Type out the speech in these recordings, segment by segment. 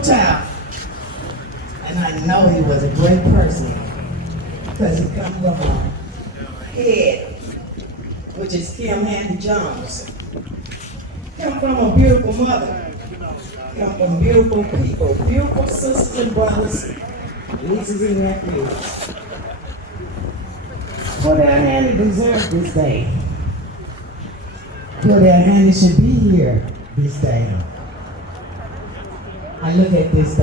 little child. And I know he was a great person because he come from a head, which is Kim Handy Jones. Come from a beautiful mother. Come from beautiful people, beautiful sisters and brothers, nieces and nephews. Cordale Handy deserves this day. Cordale Handy should be here this day. I look at this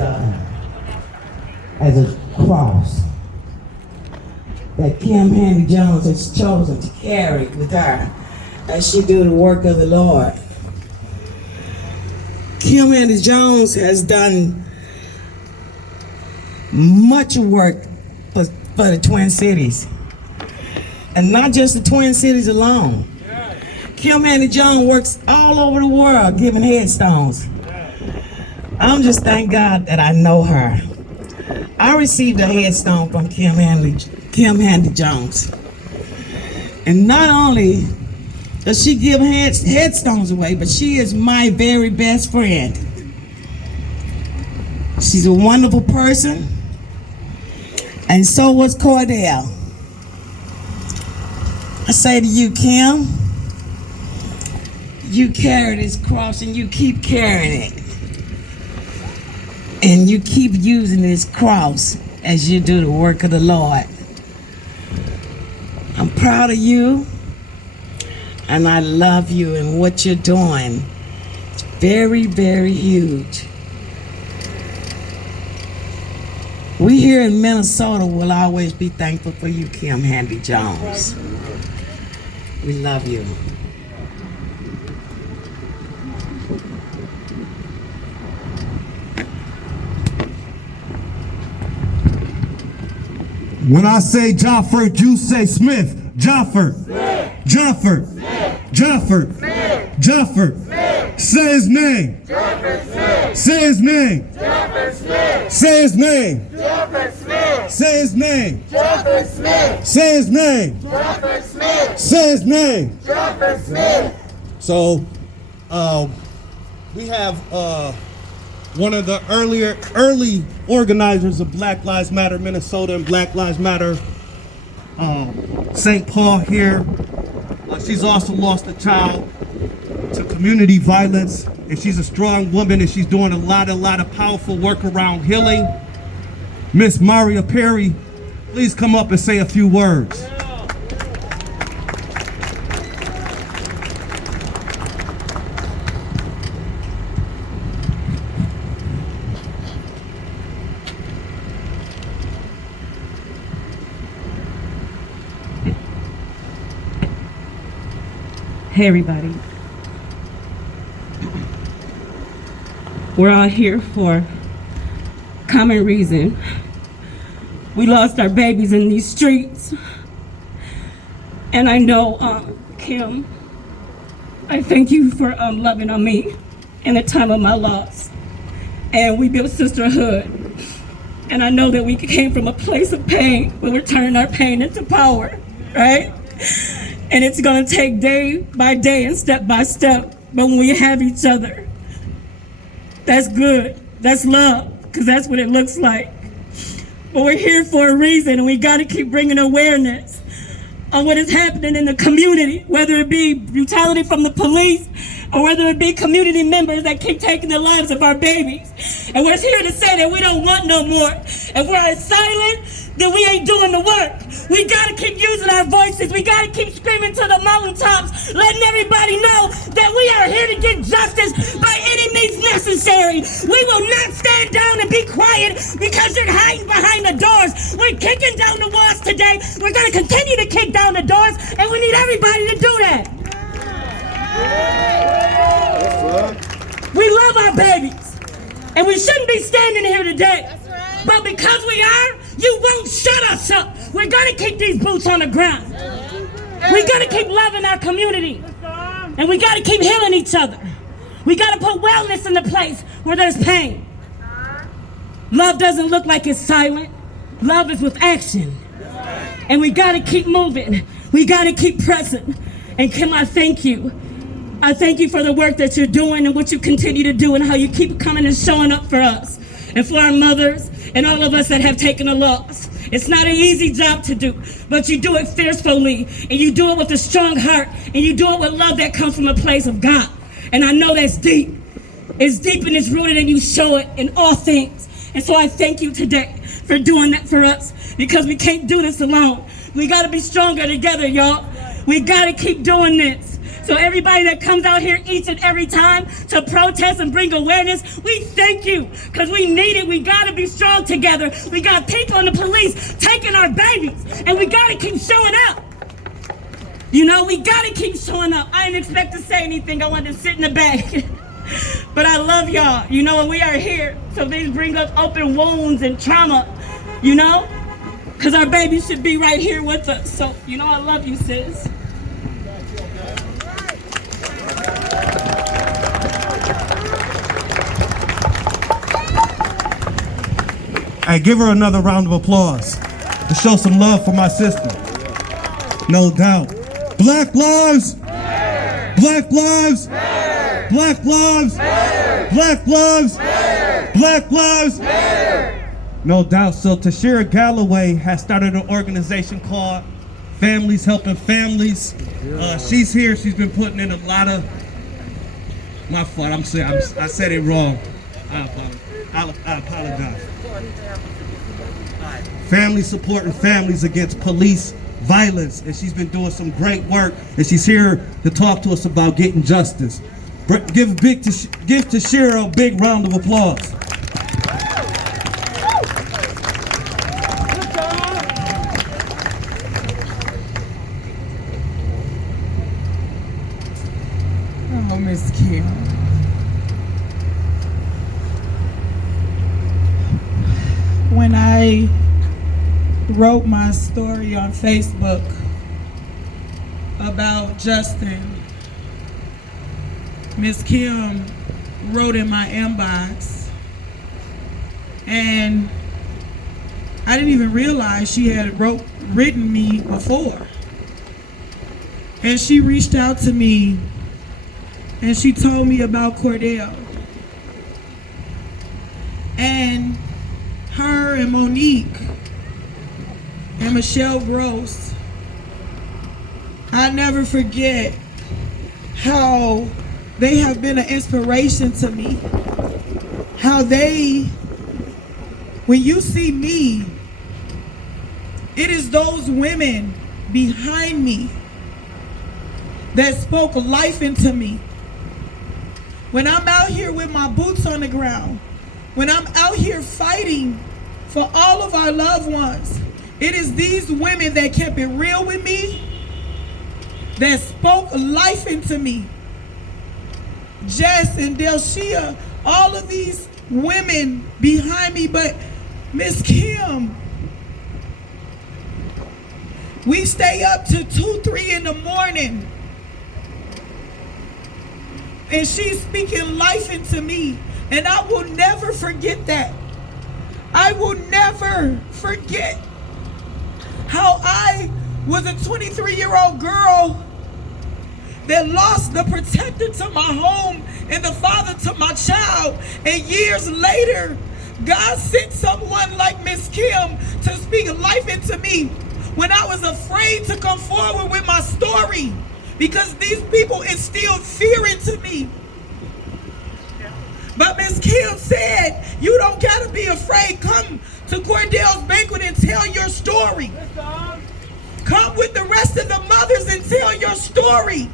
as a cross that Kim Handy Jones has chosen to carry with her as she do the work of the Lord. Kim Handy Jones has done much work for the Twin Cities. And not just the Twin Cities alone. Kim Handy Jones works all over the world giving headstones. I'm just thank God that I know her. I received a headstone from Kim Handy Jones. And not only does she give headstones away, but she is my very best friend. She's a wonderful person, and so was Cordale. I say to you, Kim, you carry this cross and you keep carrying it. And you keep using this cross as you do the work of the Lord. I'm proud of you, and I love you, and what you're doing. It's very, very huge. We here in Minnesota will always be thankful for you, Kim Handy Jones. We love you. When I say Jofford, you say Smith. Jofford. Jofford. Jofford. Jofford. Say his name. Say his name. Say his name. Say his name. Say his name. Say his name. So, we have one of the early organizers of Black Lives Matter Minnesota and Black Lives Matter St. Paul here. She's also lost a child to community violence, and she's a strong woman, and she's doing a lot of powerful work around healing. Miss Maria Perry, please come up and say a few words. Hey everybody. We're all here for common reason. We lost our babies in these streets. And I know, Kim, I thank you for loving on me in the time of my loss. And we built sisterhood. And I know that we came from a place of pain, but we're turning our pain into power, right? And it's gonna take day by day and step by step, but when we have each other, that's good, that's love, because that's what it looks like. But we're here for a reason, and we gotta keep bringing awareness on what is happening in the community, whether it be brutality from the police, or whether it be community members that keep taking the lives of our babies. And we're here to say that we don't want no more. If we're silent, then we ain't doing the work. We gotta keep using our voices. We gotta keep screaming to the mountaintops, letting everybody know that we are here to get justice by any means necessary. We will not stand down and be quiet because you're hiding behind the doors. We're kicking down the walls today. We're gonna continue to kick down the doors, and we need everybody to do that. We love our babies, and we shouldn't be standing here today. But because we are, you won't shut us up. We're gonna keep these boots on the ground. We gotta keep loving our community, and we gotta keep healing each other. We gotta put wellness in the place where there's pain. Love doesn't look like it's silent. Love is with action. And we gotta keep moving. We gotta keep pressing. And Kim, I thank you. I thank you for the work that you're doing and what you continue to do and how you keep coming and showing up for us. and for our mothers and all of us that have taken a loss. It's not an easy job to do, but you do it fiercely, and you do it with a strong heart, and you do it with love that comes from a place of God. And I know that's deep. It's deep and it's rooted, and you show it in all things. And so I thank you today for doing that for us, because we can't do this alone. We got to be stronger together, y'all. We got to keep doing this. So everybody that comes out here each and every time to protest and bring awareness, we thank you, because we need it. We got to be strong together. We got people in the police taking our babies, and we got to keep showing up. You know, we got to keep showing up. I didn't expect to say anything. I wanted to sit in the back. But I love y'all. You know, we are here. So these bring up open wounds and trauma, you know, because our babies should be right here with us. So, you know, I love you, sis. Hey, give her another round of applause to show some love for my sister. No doubt. Black lives! Black lives! Black lives! Black lives! Black lives! No doubt. So Tashira Galloway has started an organization called Families Helping Families. She's here. She's been putting in a lot of... My fault. I said it wrong. I apologize. Family supporting families against police violence, and she's been doing some great work, and she's here to talk to us about getting justice. Give Tashira a big round of applause. Oh, Miss Kim. When I wrote my story on Facebook about Justin, Miss Kim wrote in my inbox, and I didn't even realize she had written me before. And she reached out to me and she told me about Cordale. And her and Monique and Michelle Gross, I never forget how they have been an inspiration to me. How they, when you see me, it is those women behind me that spoke life into me. When I'm out here with my boots on the ground, when I'm out here fighting for all of our loved ones, it is these women that kept it real with me, that spoke life into me. Jess and Delshia, all of these women behind me, but Miss Kim, we stay up to 2, 3 in the morning, and she's speaking life into me, and I will never forget that. I will never forget how I was a 23-year-old girl that lost the protector to my home and the father to my child. And years later, God sent someone like Miss Kim to speak life into me when I was afraid to come forward with my story, because these people instilled fear into me. But Miss Kim said, you don't gotta be afraid. Come to Cordale's banquet and tell your story. Come with the rest of the mothers and tell your story.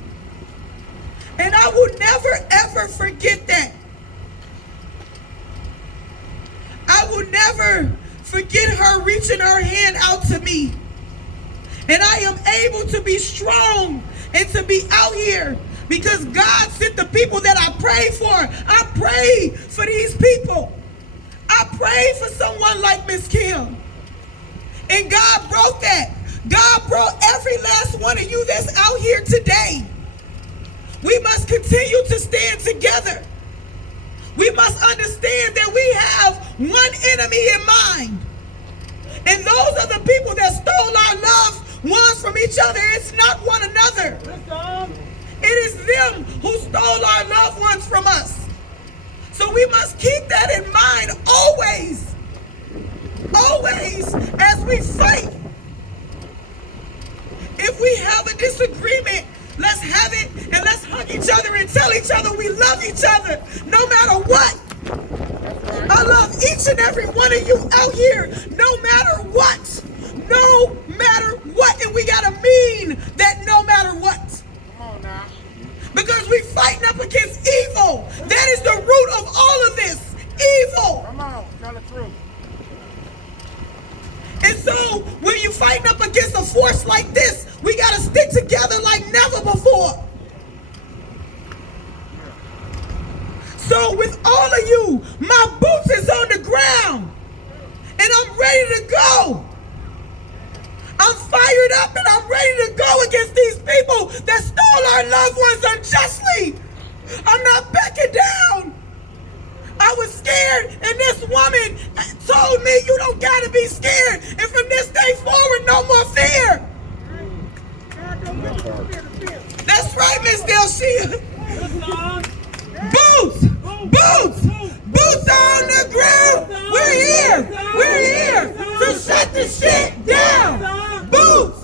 And I will never ever forget that. I will never forget her reaching her hand out to me. And I am able to be strong and to be out here because God sent the people that I prayed for. I prayed for these people. I prayed for someone like Miss Kim. And God brought that. God brought every last one of you that's out here today. We must continue to stand together. We must understand that we have one enemy in mind. And those are the people that stole our loved ones from each other. It's not one another. It is them who stole our loved ones from us. So So we must keep that in mind always, always as we fight. If we have a disagreement, let's have it and let's hug each other and tell each other we love each other no matter what. I love each and every one of you out here no matter what. No matter what. And we gotta mean that no matter what. Come on now. Because we fighting up against evil. That is the root of all of this. Evil. Come on, tell the truth. And so when you're fighting up against a force like this, we gotta stick together like never before. So with all of you, my boots is on the ground and I'm ready to go. I'm fired up and I'm ready to go against these people that stole our loved ones unjustly. I'm not backing down. I was scared and this woman told me you don't gotta be scared. And from this day forward, no more fear. That's right, Miss Delcia. Boots! Boots! Boots on the ground! We're here! We're here to shut the shit down! Boots!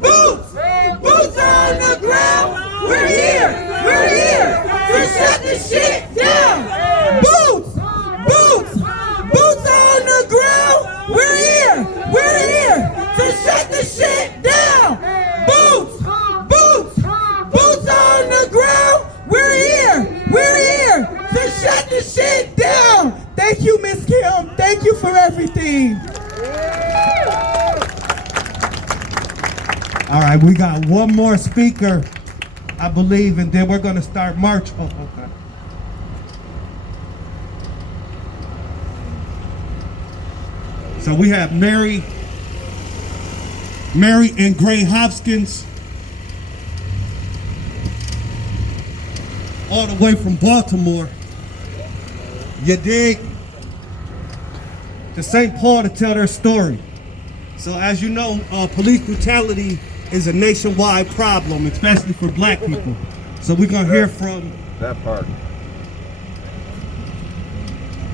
Boots! Boots on the ground! We're here! We're here to shut the shit down! Boots! Boots! Boots on the ground! We're here! We're here to shut the shit down! Boots! Boots! Boots on the ground! We're here! We're here to shut the shit down! Thank you, Miss Kim. Thank you for everything. All right, we got one more speaker, I believe, and then we're going to start March. Oh, okay. So we have Mary and Gray Hopkins, all the way from Baltimore. You dig? To St. Paul to tell their story. So as you know, police brutality is a nationwide problem, especially for black people. So we're gonna hear from that part.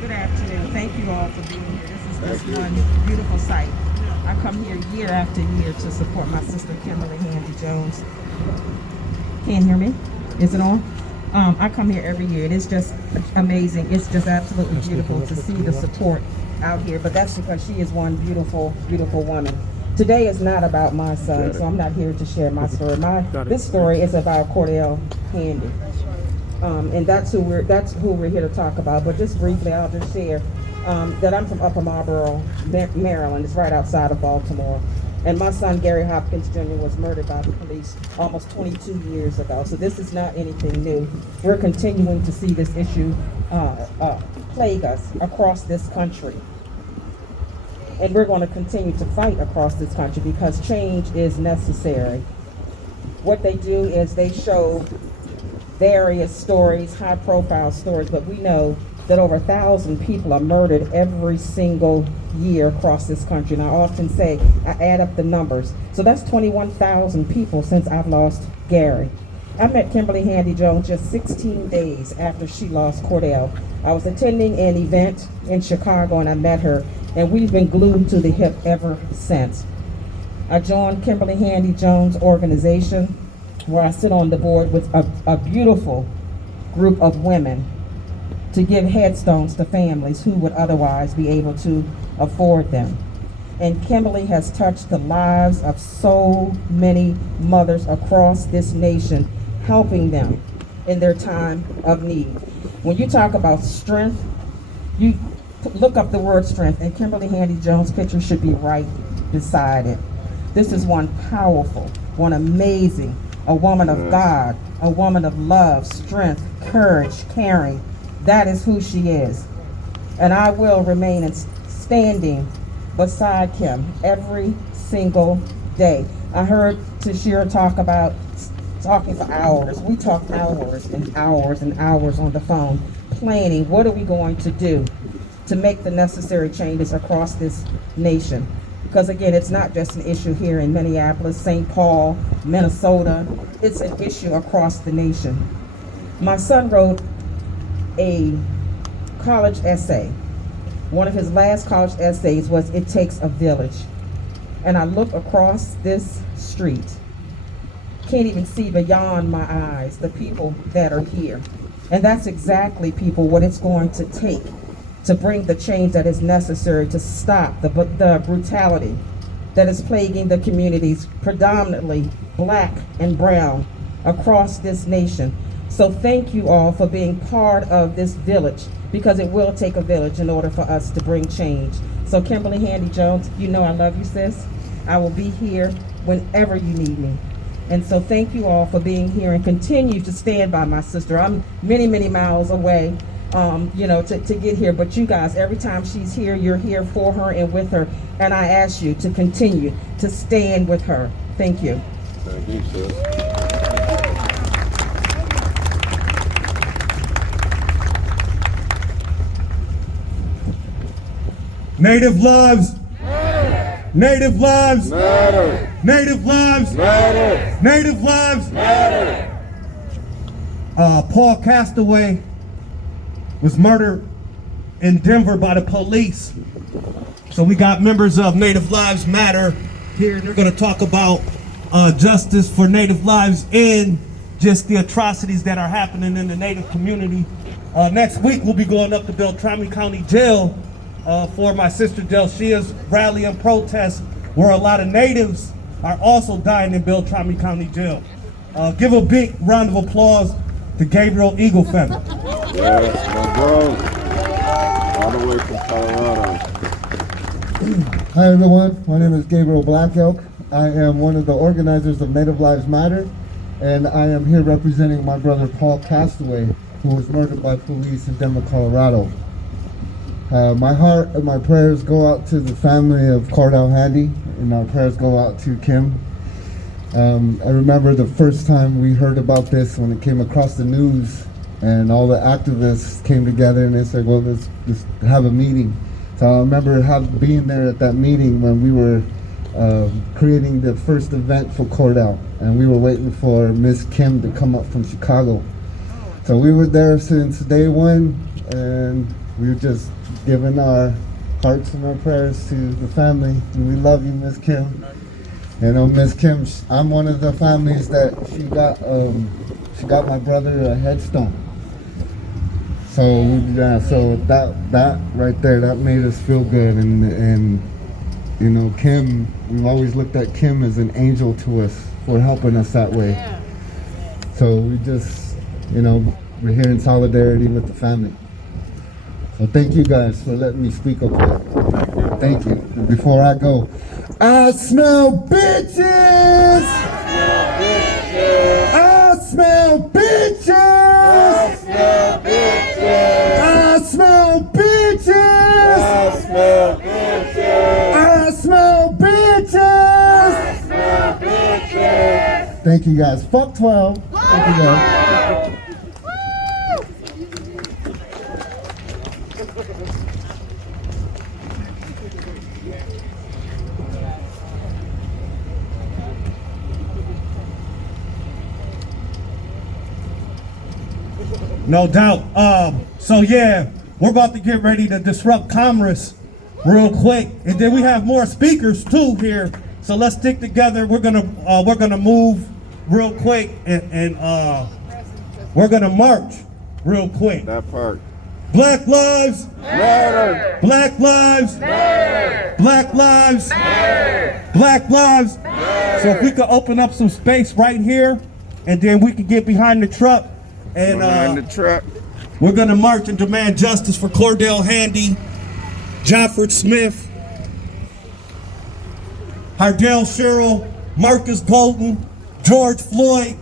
Good afternoon. Thank you all for being here. This is just one beautiful sight. I come here year after year to support my sister Kimberly Handy Jones. Can't hear me? Is it on? I come here every year. It is just amazing. It's just absolutely beautiful to see the support out here. But that's because she is one beautiful, beautiful woman. Today is not about my son, so I'm not here to share my story. This story is about Cordale Handy, and that's who we're here to talk about. But just briefly, I'll just share that I'm from Upper Marlboro, Maryland. It's right outside of Baltimore. And my son, Gary Hopkins Jr., was murdered by the police almost 22 years ago. So this is not anything new. We're continuing to see this issue plague us across this country. And we're going to continue to fight across this country because change is necessary. What they do is they show various stories, high-profile stories, but we know that over 1,000 people are murdered every single year across this country. And I often say, I add up the numbers. So that's 21,000 people since I've lost Gary. I met Kimberly Handy Jones just 16 days after she lost Cordale. I was attending an event in Chicago and I met her, and we've been glued to the hip ever since. I joined Kimberly Handy Jones organization, where I sit on the board with a beautiful group of women to give headstones to families who would otherwise be able to afford them. And Kimberly has touched the lives of so many mothers across this nation, helping them in their time of need. When you talk about strength, you look up the word strength, and Kimberly Handy Jones' picture should be right beside it. This is one powerful, one amazing, a woman of God, a woman of love, strength, courage, caring. That is who she is. And I will remain standing beside Kim every single day. I heard Tashira talking for hours. We talked hours and hours and hours on the phone, planning what are we going to do to make the necessary changes across this nation. Because again, it's not just an issue here in Minneapolis, St. Paul, Minnesota. It's an issue across the nation. My son wrote a college essay. One of his last college essays was "It Takes a Village." And I look across this street, can't even see beyond my eyes the people that are here. And that's exactly, people, what it's going to take to bring the change that is necessary to stop the brutality that is plaguing the communities, predominantly Black and brown, across this nation. So thank you all for being part of this village, because it will take a village in order for us to bring change. So Kimberly Handy Jones, you know I love you, sis. I will be here whenever you need me. And so thank you all for being here, and continue to stand by my sister. I'm many, many miles away, to get here. But you guys, every time she's here, you're here for her and with her. And I ask you to continue to stand with her. Thank you. Thank you, sis. Native lives matter. Native lives Matter. Native lives Matter. Native lives Matter. Paul Castaway was murdered in Denver by the police. So we got members of Native Lives Matter here. They're going to talk about justice for Native lives and just the atrocities that are happening in the Native community. Next week we'll be going up to Beltrami County Jail for my sister Delshia's rally and protest, where a lot of Natives are also dying in Beltrami County Jail. Give a big round of applause to Gabriel Eagle Feather. Yes, my bro. All the way from Colorado. Hi everyone, my name is Gabriel Black Elk. I am one of the organizers of Native Lives Matter, and I am here representing my brother Paul Castaway, who was murdered by police in Denver, Colorado. My heart and my prayers go out to the family of Cordale Handy, and our prayers go out to Kim. I remember the first time we heard about this when it came across the news, and all the activists came together and they said, well, let's have a meeting. So I remember being there at that meeting when we were creating the first event for Cordale, and we were waiting for Miss Kim to come up from Chicago. So we were there since day one, and we were just giving our hearts and our prayers to the family. And we love you, Miss Kim. You know, Miss Kim, I'm one of the families that she got my brother a headstone. So yeah, so that right there, that made us feel good. And you know, Kim, we've always looked at Kim as an angel to us for helping us that way. So we just, you know, we're here in solidarity with the family. So thank you guys for letting me speak up here. Thank you. And before I go, I smell bitches! I smell bitches! I smell bitches! I smell bitches! I smell bitches! I smell bitches! I smell bitches! Thank you guys. Fuck 12. Thank you guys. No doubt. So yeah, we're about to get ready to disrupt commerce real quick, and then we have more speakers too here. So let's stick together. We're gonna move real quick, and we're gonna march real quick. That part. Black lives Matter. Black lives Matter. Black lives Matter. Black lives. Matter. So if we could open up some space right here, and then we could get behind the truck. And Behind the truck. we're gonna march and demand justice for Cordale Handy, Jofford Smith, Hardell Sherrill, Marcus Golden, George Floyd,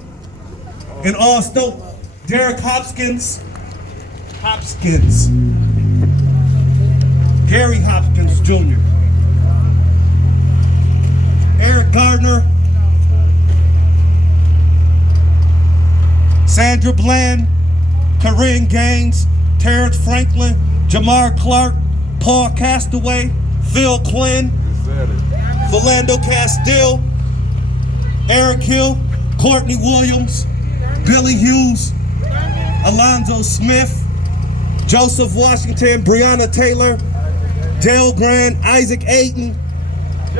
and also Derek Hopkins, Gary Hopkins Jr., Eric Gardner, Sandra Bland, Corinne Gaines, Terrence Franklin, Jamar Clark, Paul Castaway, Phil Quinn, Philando Castile, Eric Hill, Courtney Williams, Billy Hughes, Alonzo Smith, Joseph Washington, Breonna Taylor, Dale Grant, Isaac Ayton,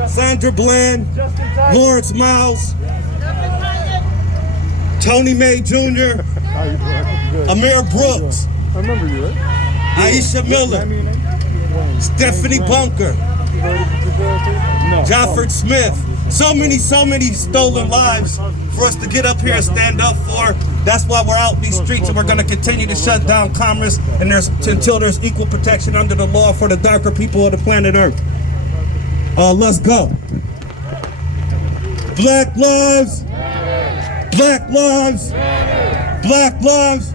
Sandra Bland, Lawrence Miles, Tony May Jr., Amir Brooks, I remember you, right? Aisha Miller, Stephanie Bunker, Jofford Smith. So many stolen lives for us to get up here and stand up for. That's why we're out in these streets, and we're going to continue to shut down commerce and until there's equal protection under the law for the darker people of the planet Earth. Let's go. Black lives. Black lives. Black lives.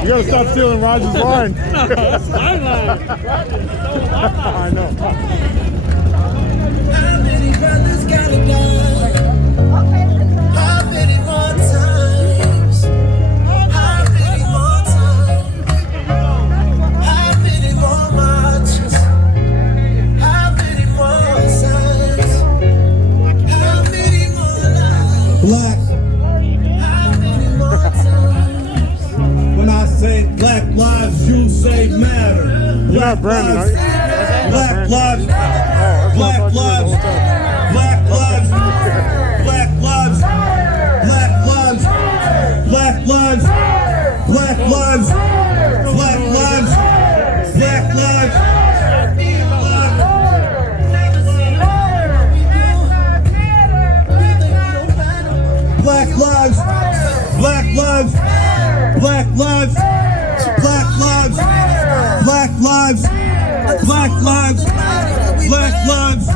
You gotta stop stealing Roger's line. That's my line. I know. How many brothers gotta die? How many more times? How many more times? How many more marches? How many more signs? How many more lives? Black. How many more times? When I say black lives, you say matter. You're not Brandon, are you? Black lives. Black lives. Black lives. Black lives. Black lives. Black lives. Black lives. Black lives. Black lives. Black lives. Black lives. Black lives. Black lives. Black lives. Black lives. Black lives.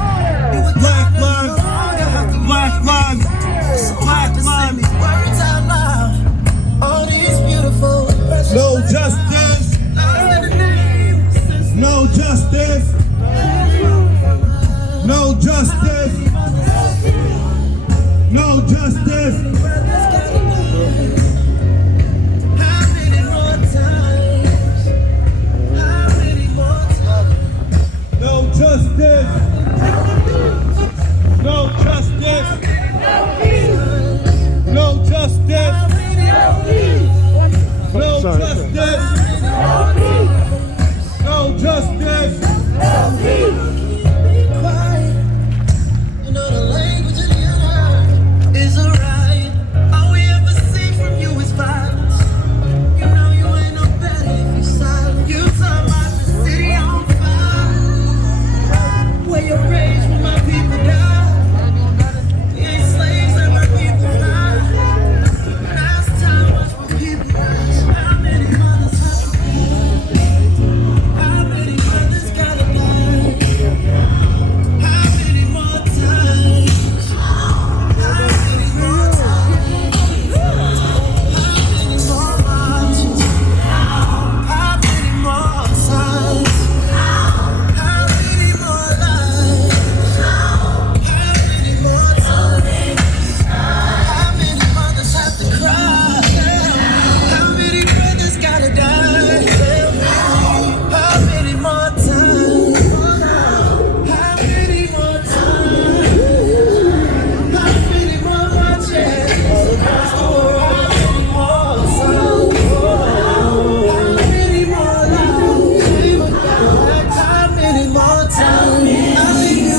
Black lives. Black lives. Black lives. Words out loud. All these beautiful No justice. No justice. No justice. No justice. How many more times? How many more times? No justice. No justice. No justice. No justice. No justice. Quiet. You know the language of the other is a riot. All we ever see from you is violence. You know you ain't no better if you silent. You talk about the city on fire. Where your rage when my people die. We ain't slaves and my people fly. Now it's time to watch my people rise. How many mothers have to be? How many brothers gotta die? How many more times? How many more times? How many more marches? How many more signs? How many more lives? How many more times? How many mothers have to cry? How many brothers gotta die? How many more times? How many more times? How many more marches? How many more songs? How many more lives? How many more times? I think you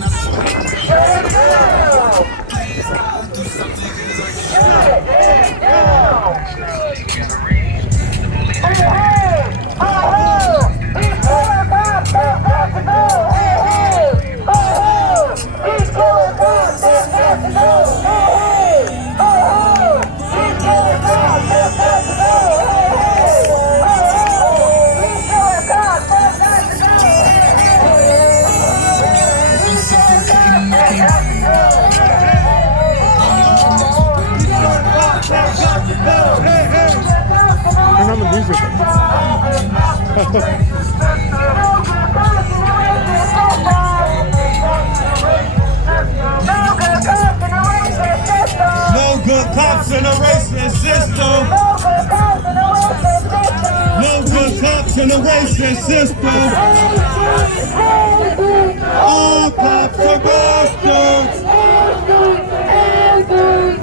racist system. All cops are bastards.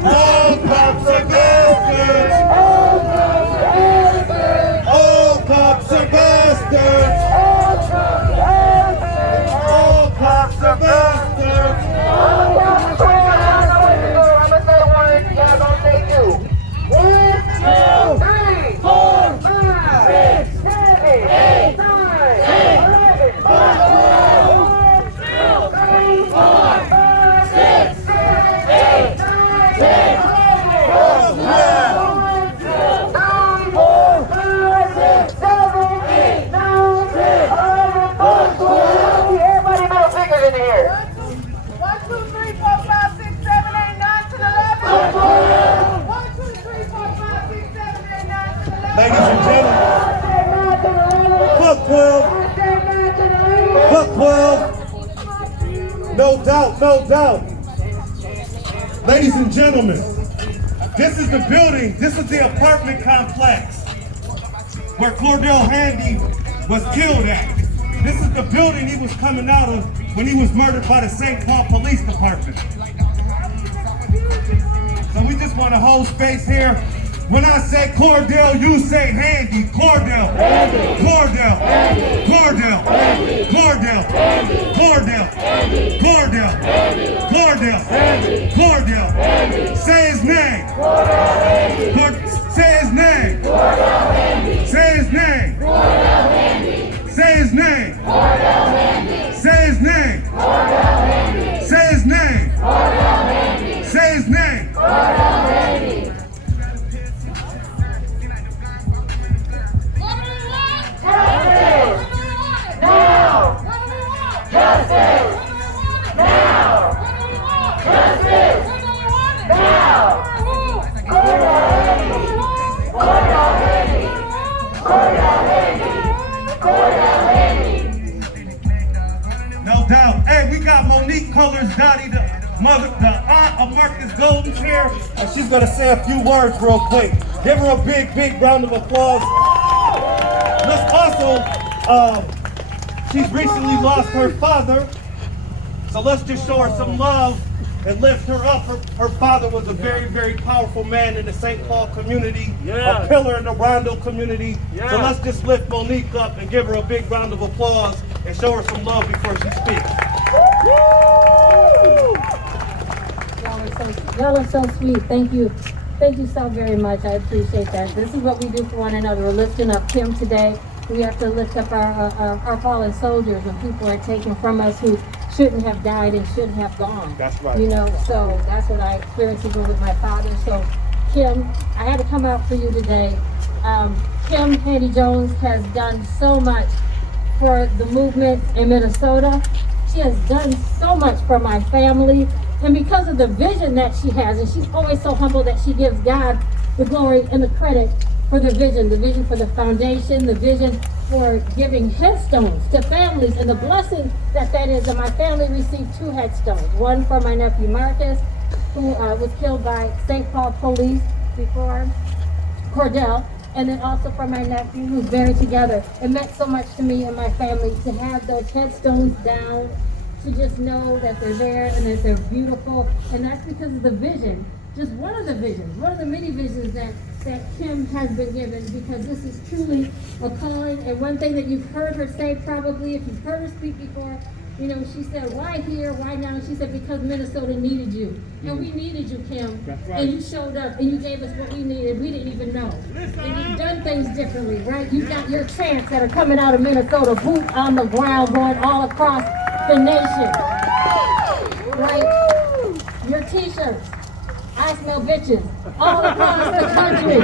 All cops are bastards. All cops are bastards. All cops are bastards. Ladies and gentlemen, fuck 12. Fuck 12. No doubt, no doubt. Ladies and gentlemen, this is the building, this is the apartment complex where Cordale Handy was killed at. This is the building he was coming out of when he was murdered by the St. Paul Police Department. So we just want to hold space here. When I say Cordale, you say Handy. Cordale. Handy. Cordale. Handy. Cordale. Handy. Cordale. Handy. Cordale. Handy. Cordale. Handy. Cordale. Handy. Cordale. Handy. Say his name. Cordale Handy. Say his name. Cordale Handy. Say his name. Cordale Handy. Say his name. Cordale Handy. Say his name. Cordale Handy. Say his name. Cordale Handy. Say his name. Cordale Handy. No doubt. Hey, we got Monique Colors Dottie, the aunt of Marcus Golden's here, and she's gonna say a few words real quick. Give her a big, big round of applause. Let's also, she's recently lost her father, so let's just show her some love and lift her up. Her father was a very, very powerful man in the St. Paul community, a pillar in the Rondo community. So let's just lift Monique up and give her a big round of applause and show her some love before she speaks. Y'all are so sweet. Thank you. Thank you so very much. I appreciate that. This is what we do for one another. We're lifting up Kim today. We have to lift up our fallen soldiers when people are taken from us who shouldn't have died and shouldn't have gone. That's right. You know, so that's what I experienced even with my father. So, Kim, I had to come out for you today. Kim Handy Jones has done so much for the movement in Minnesota. She has done so much for my family. And because of the vision that she has, and she's always so humble that she gives God the glory and the credit for the vision for the foundation, the vision for giving headstones to families, and the blessing that is that my family received 2 headstones. One for my nephew Marcus, who was killed by St. Paul police before Cordale, and then also for my nephew who's buried together. It meant so much to me and my family to have those headstones down, to just know that they're there and that they're beautiful. And that's because of the vision, just one of the visions, one of the many visions that Kim has been given, because this is truly a calling. And one thing that you've heard her say, probably, if you've heard her speak before, you know, she said, why here, why now? And she said, because Minnesota needed you. And we needed you, Kim. That's right. And you showed up and you gave us what we needed. We didn't even know. And you've done things differently, right? You've got your chants that are coming out of Minnesota, boot on the ground, going all across the nation. Right? Your t-shirts. I smell bitches all across the country.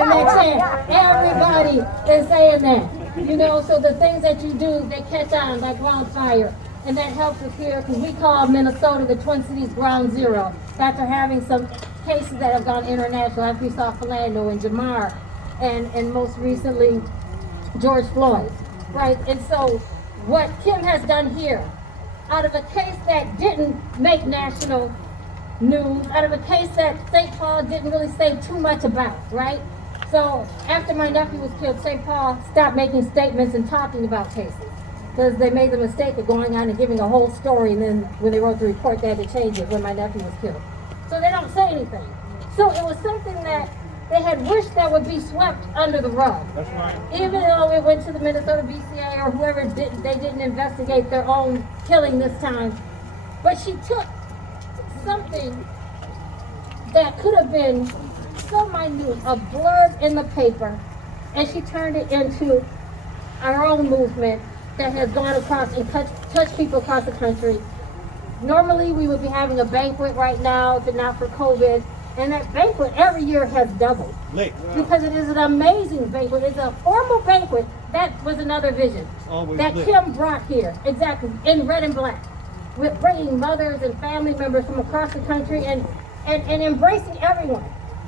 And they're saying, everybody is saying that. You know, so the things that you do, they catch on like wildfire. And that helps us here, because we call Minnesota the Twin Cities Ground Zero. After having some cases that have gone international, after we saw Philando and Jamar, and most recently, George Floyd, right? And so what Kim has done here, out of a case that didn't make national news, out of a case that St. Paul didn't really say too much about, right? So after my nephew was killed, St. Paul stopped making statements and talking about cases because they made the mistake of going on and giving a whole story, and then when they wrote the report, they had to change it when my nephew was killed. So they don't say anything. So it was something that they had wished that would be swept under the rug. That's right. Even though it went to the Minnesota BCA or whoever, they didn't investigate their own killing this time. But she took something that could have been so minute, a blurb in the paper, and she turned it into our own movement that has gone across and touched people across the country. Normally we would be having a banquet right now if it's not for COVID, and that banquet every year has doubled. Because it is an amazing banquet. It's a formal banquet. That was another vision that Kim brought here, exactly, in red and black, with bringing mothers and family members from across the country and embracing everyone.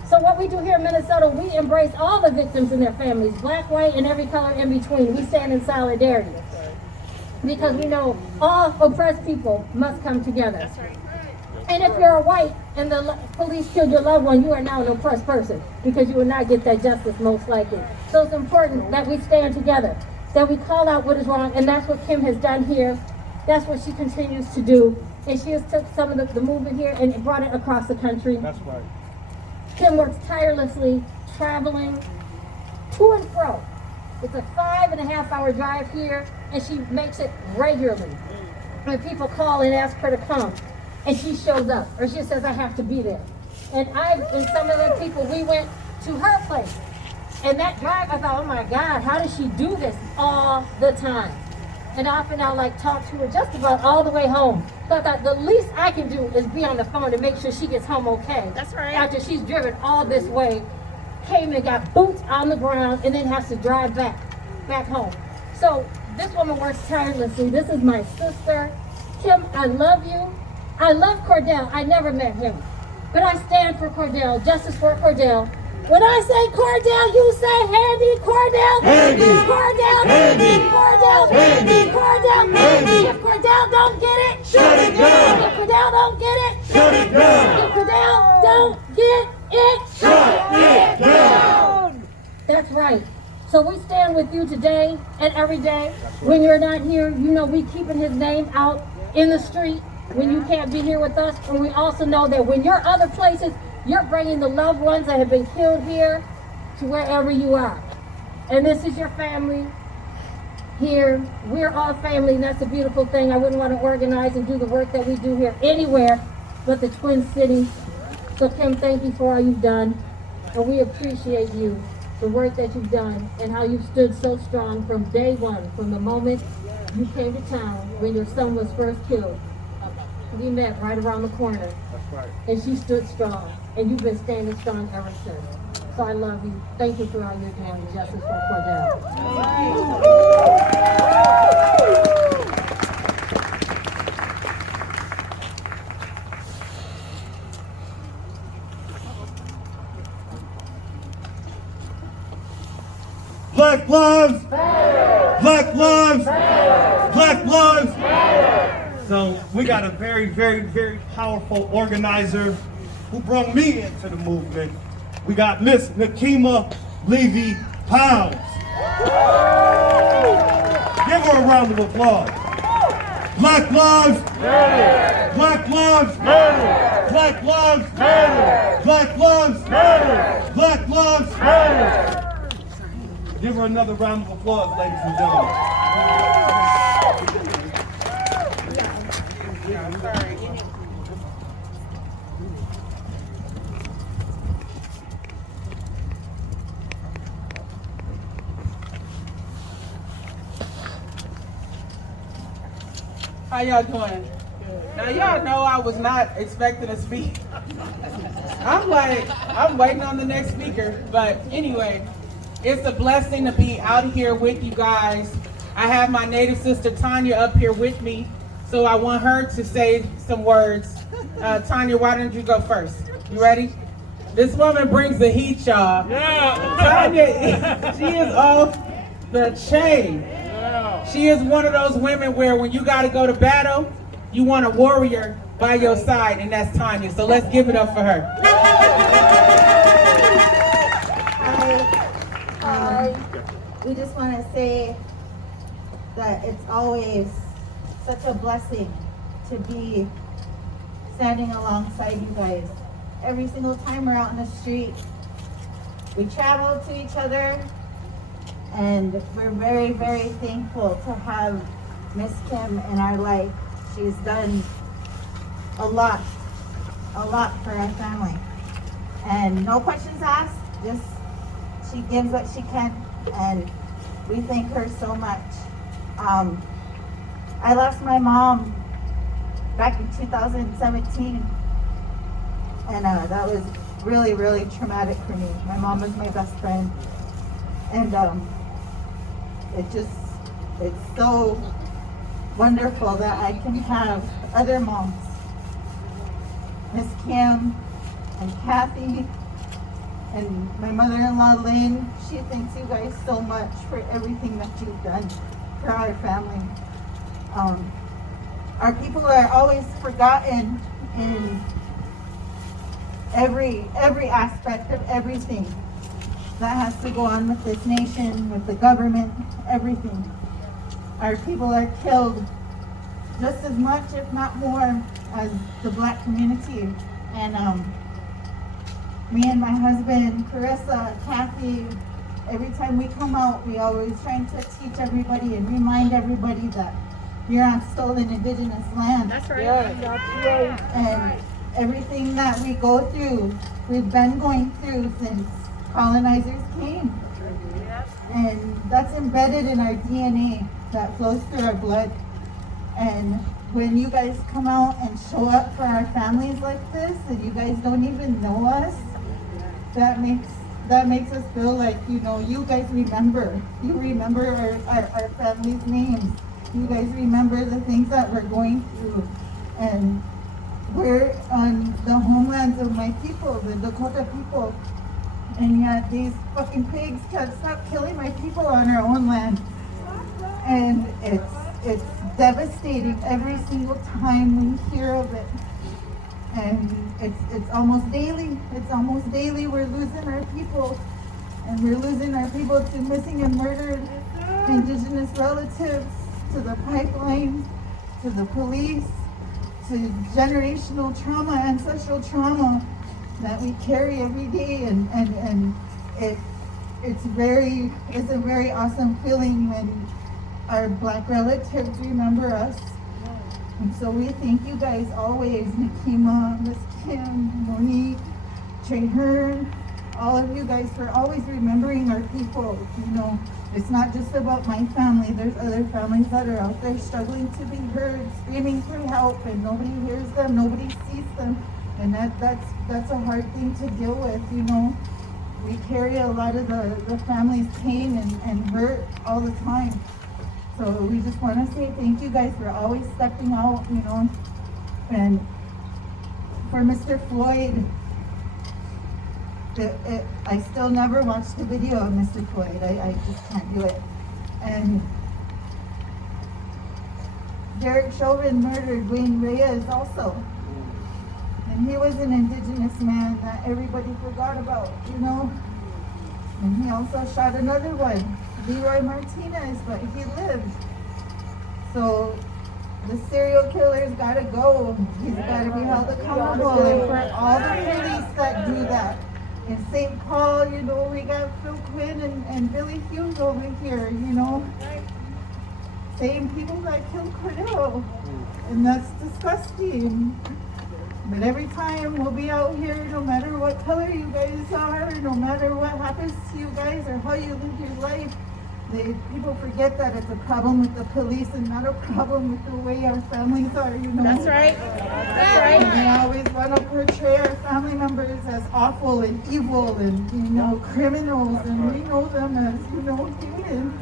So what we do here in Minnesota, we embrace all the victims and their families, black, white, and every color in between. We stand in solidarity. Because we know all oppressed people must come together. And if you're a white and the police killed your loved one, you are now an oppressed person because you will not get that justice most likely. So it's important that we stand together, that we call out what is wrong, and that's what Kim has done here. That's what she continues to do. And she has took some of the movement here and brought it across the country. That's right. Kim works tirelessly, traveling to and fro. It's a 5.5-hour drive here, and she makes it regularly. When people call and ask her to come, and she shows up, or she says, I have to be there. And some of the people, we went to her place. And that drive, I thought, oh my God, how does she do this all the time? And often I'll talk to her just about all the way home. So I thought the least I can do is be on the phone to make sure she gets home okay. That's right. After she's driven all this way, came and got boots on the ground, and then has to drive back home. So this woman works tirelessly. This is my sister. Kim, I love you. I love Cordale. I never met him. But I stand for Cordale, justice for Cordale. When I say Cordale, you say Handy Cordale. Handy Cordale. Handy Cordale. Handy Cordale. Handy. If Cordale don't get it, shut it down. If Cordale don't get it, shut it down. If Cordale don't get it, shut it down. That's right. So we stand with you today and every day. When you're not here, you know we keeping his name out in the street when you can't be here with us. And we also know that when you're other places, you're bringing the loved ones that have been killed here to wherever you are. And this is your family here. We're all family, and that's a beautiful thing. I wouldn't want to organize and do the work that we do here anywhere but the Twin Cities. So Kim, thank you for all you've done. And we appreciate you, the work that you've done, and how you've stood so strong from day one, from the moment you came to town when your son was first killed. We met right around the corner. That's right. And she stood strong. And you've been standing strong ever since. So I love you. Thank you for all you're doing. Justice for Cordale. Black lives! Black lives! Black lives! So we got a very, very, very powerful organizer who brought me into the movement. We got Miss Nakima Levy-Pounds. Give her a round of applause. Black lives! Black lives! Black lives! Black lives! Black lives! Give her another round of applause, ladies and gentlemen. How y'all doing? Now y'all know I was not expecting to speak. I'm waiting on the next speaker, but anyway, it's a blessing to be out here with you guys. I have my native sister Tanya up here with me, so I want her to say some words. Tanya, why don't you go first? You ready? This woman brings the heat, y'all. Yeah. Tanya, she is off the chain. Yeah. She is one of those women where when you got to go to battle, you want a warrior by your side, and that's Tanya. So let's give it up for her. we just want to say that it's always such a blessing to be standing alongside you guys. Every single time we're out in the street, we travel to each other, and we're very, very thankful to have Miss Kim in our life. She's done a lot for our family. And no questions asked, just she gives what she can, and we thank her so much. I lost my mom back in 2017, and that was really, really traumatic for me. My mom was my best friend, and it's so wonderful that I can have other moms, Miss Kim and Kathy, and my mother-in-law Lynn. She thanks you guys so much for everything that you've done for our family. Our people are always forgotten in every aspect of everything that has to go on with this nation, with the government, everything. Our people are killed just as much, if not more, as the Black community. And me and my husband, Carissa, Kathy, every time we come out, we always trying to teach everybody and remind everybody that you're on stolen indigenous land. That's right. Yeah. That's right. And everything that we go through, we've been going through since colonizers came. And that's embedded in our DNA, that flows through our blood. And when you guys come out and show up for our families like this, and you guys don't even know us, that makes us feel like, you know, you guys remember. You remember our families' names. You guys remember the things that we're going through. And we're on the homelands of my people, the Dakota people. And yet these fucking pigs can't stop killing my people on our own land. And it's devastating every single time we hear of it. And it's almost daily. It's almost daily we're losing our people. And we're losing our people to missing and murdered indigenous relatives, to the pipeline, to the police, to generational trauma, ancestral trauma that we carry every day. And it's a very awesome feeling when our Black relatives remember us. And so we thank you guys always, Nikema, Miss Kim, Monique, Trey Hearn, all of you guys for always remembering our people. You know, it's not just about my family. There's other families that are out there struggling to be heard, screaming for help, and nobody hears them, nobody sees them. And that's a hard thing to deal with, you know. We carry a lot of the family's pain and hurt all the time. So we just want to say thank you guys for always stepping out, you know. And for Mr. Floyd, I still never watched the video of Mr. Floyd. I just can't do it. And Derek Chauvin murdered Wayne Reyes also. And he was an indigenous man that everybody forgot about, you know. And he also shot another one, Leroy Martinez, but he lived. So the serial killer's gotta go. He's gotta be held accountable. And for all the police that do that. In St. Paul, you know, we got Phil Quinn and Billy Hughes over here, you know. Same people that killed Cordale. And that's disgusting. But every time we'll be out here, no matter what color you guys are, no matter what happens to you guys or how you live your life, people forget that it's a problem with the police and not a problem with the way our families are, you know. That's right. That's right. And they always want to portray our family members as awful and evil and, you know, criminals, and we know them as, you know, humans.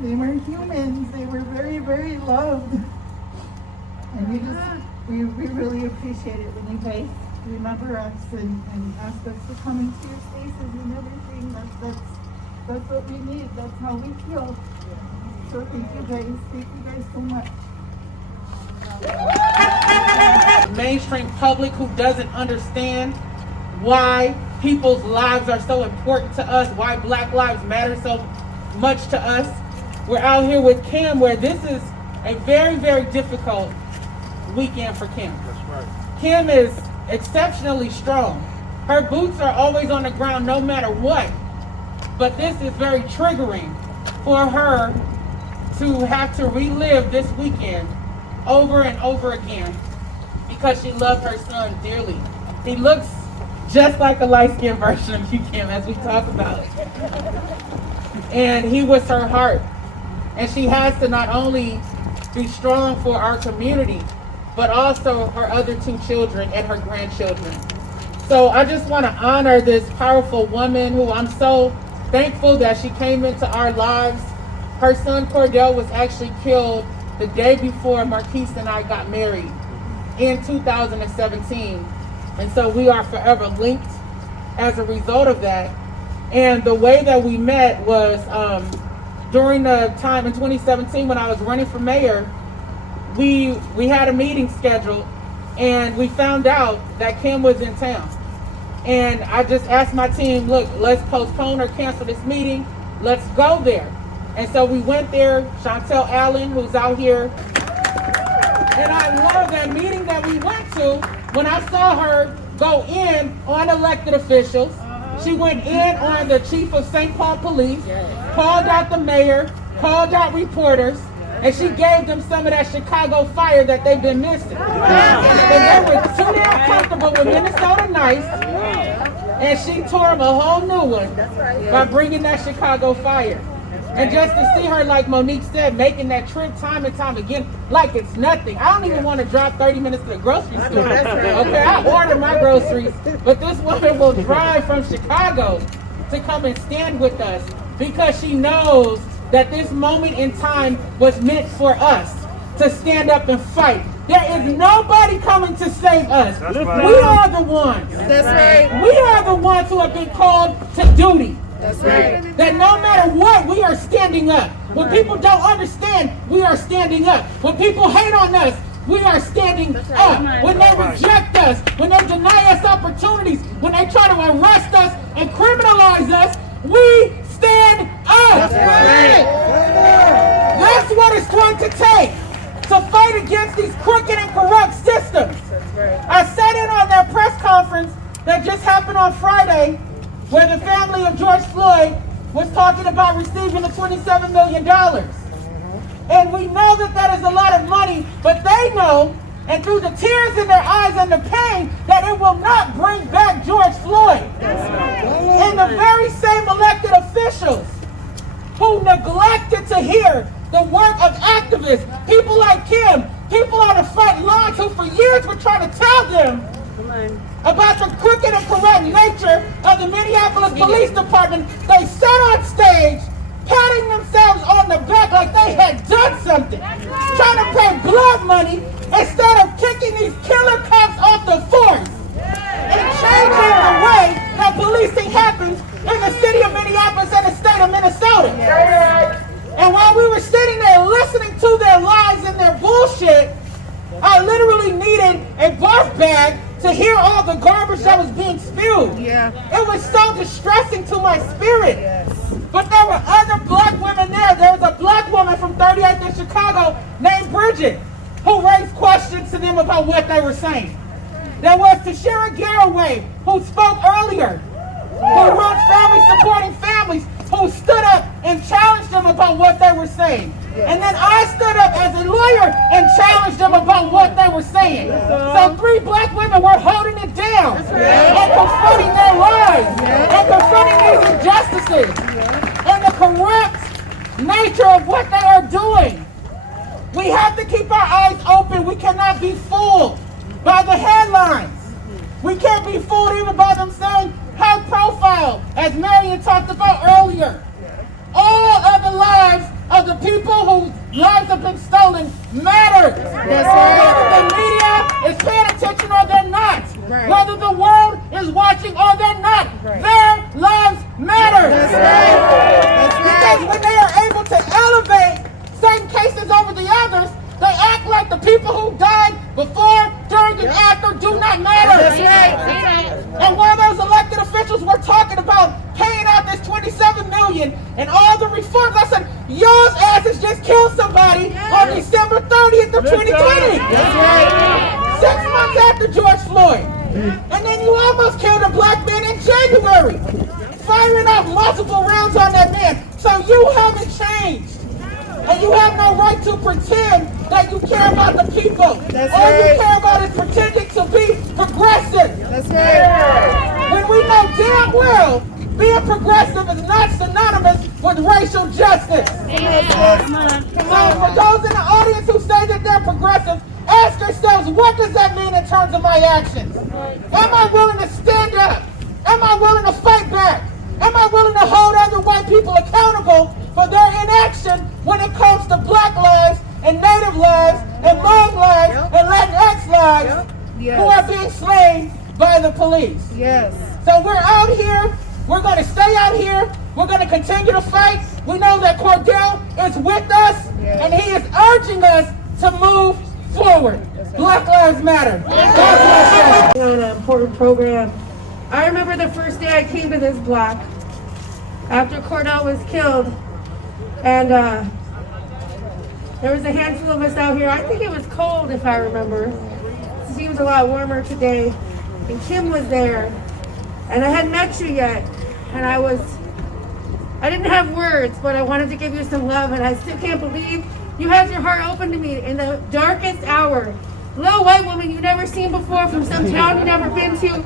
They were humans. They were very, very loved. And we really appreciate it when you guys remember us and ask us to come into your spaces and everything. That's what we need. That's how we feel. So thank you guys. Thank you guys so much. The mainstream public who doesn't understand why people's lives are so important to us, why Black Lives Matter so much to us. We're out here with Kim, where this is a very, very difficult weekend for Kim. That's right. Kim is exceptionally strong. Her boots are always on the ground no matter what. But this is very triggering for her to have to relive this weekend over and over again because she loved her son dearly. He looks just like a light-skinned version of you, Kim, as we talk about it. And he was her heart. And she has to not only be strong for our community, but also her other 2 children and her grandchildren. So I just want to honor this powerful woman who I'm so thankful that she came into our lives. Her son Cordale was actually killed the day before Marquise and I got married in 2017. And so we are forever linked as a result of that. And the way that we met was during the time in 2017 when I was running for mayor. We had a meeting scheduled and we found out that Kim was in town. And I just asked my team, look, let's postpone or cancel this meeting. Let's go there. And so we went there, Chantel Allen, who's out here. And I love that meeting that we went to. When I saw her go in on elected officials, she went in on the chief of St. Paul Police, called out the mayor, called out reporters, and she gave them some of that Chicago fire that they've been missing. And they were too comfortable with Minnesota nice, and she tore them a whole new one by bringing that Chicago fire. And just to see her, like Monique said, making that trip time and time again, like it's nothing. I don't even want to drive 30 minutes to the grocery store. Okay, I order my groceries, but this woman will drive from Chicago to come and stand with us because she knows that this moment in time was meant for us to stand up and fight. There is nobody coming to save us. Right. We are the ones. That's right. We are the ones who have been called to duty. That's right. That no matter what, we are standing up. When people don't understand, we are standing up. When people hate on us, we are standing up. When they reject us, when they deny us opportunities, when they try to arrest us and criminalize us, we stand up. That's right. That's what it's going to take to fight against these crooked and corrupt systems. I sat in on that press conference that just happened on Friday, where the family of George Floyd was talking about receiving the $27 million. And we know that that is a lot of money, but they know, and through the tears in their eyes and the pain, that it will not bring back George Floyd. And the very same elected officials who neglected to hear the work of activists, people like Kim, people on the front lines who for years were trying to tell them about the crooked and corrupt nature of the Minneapolis Police Department. They sat on stage, patting themselves on the back like they had done something, trying to pay blood money instead of kicking these killer cops off the force and changing the way that policing happens in the city of Minneapolis and the state of Minnesota. And while we were sitting there listening to their lies and their bullshit, I literally needed a barf bag to hear all the garbage that was being spewed. It was so distressing to my spirit. But there were other black women there. There was a black woman from 38th in Chicago named Bridget who raised questions to them about what they were saying. There was Tashira Garraway, who spoke earlier, who runs Family Supporting Families, who stood up and challenged them about what they were saying. And then I stood up as a lawyer and challenged them about what they were saying. So 3 black women were holding it down and confronting their lies and confronting these injustices and the corrupt nature of what they are doing. We have to keep our eyes open. We cannot be fooled by the headlines. We can't be fooled even by them saying high profile, as Marion talked about earlier. All of the lives of the people whose lives have been stolen matter. Whether the media is paying attention or they're not. Whether the world is watching or they're not. Their lives matter. Because when they are able to elevate certain cases over the others, they act like the people who died before, during, and after do not matter. And while those elected officials were talking about paying out this $27 million and all the reforms. I said, y'all's asses just killed somebody on December 30th of 2020. That's right. 6 months after George Floyd. And then you almost killed a black man in January, firing off multiple rounds on that man. So you haven't changed. And you have no right to pretend that you care about the people. That's All right. you care about is pretending to be progressive. That's right. When we know damn well being progressive is not synonymous with racial justice. So for those in the audience who say that they're progressive, ask yourselves, what does that mean in terms of my actions? Am I willing to stand up? Am I willing to fight back? Am I willing to hold other white people accountable for their inaction when it comes to black lives and native lives and Hmong lives and Latinx lives who are being slain by the police? Yes. So we're out here. We're going to stay out here. We're going to continue to fight. We know that Cordale is with us, and he is urging us to move forward. Black Lives Matter. God bless you. On an important program. I remember the first day I came to this block after Cordale was killed, and there was a handful of us out here. I think it was cold, if I remember. It seems a lot warmer today. And Kim was there, and I hadn't met you yet, and I didn't have words, but I wanted to give you some love, and I still can't believe you had your heart open to me in the darkest hour. Little white woman you never seen before from some town you never been to,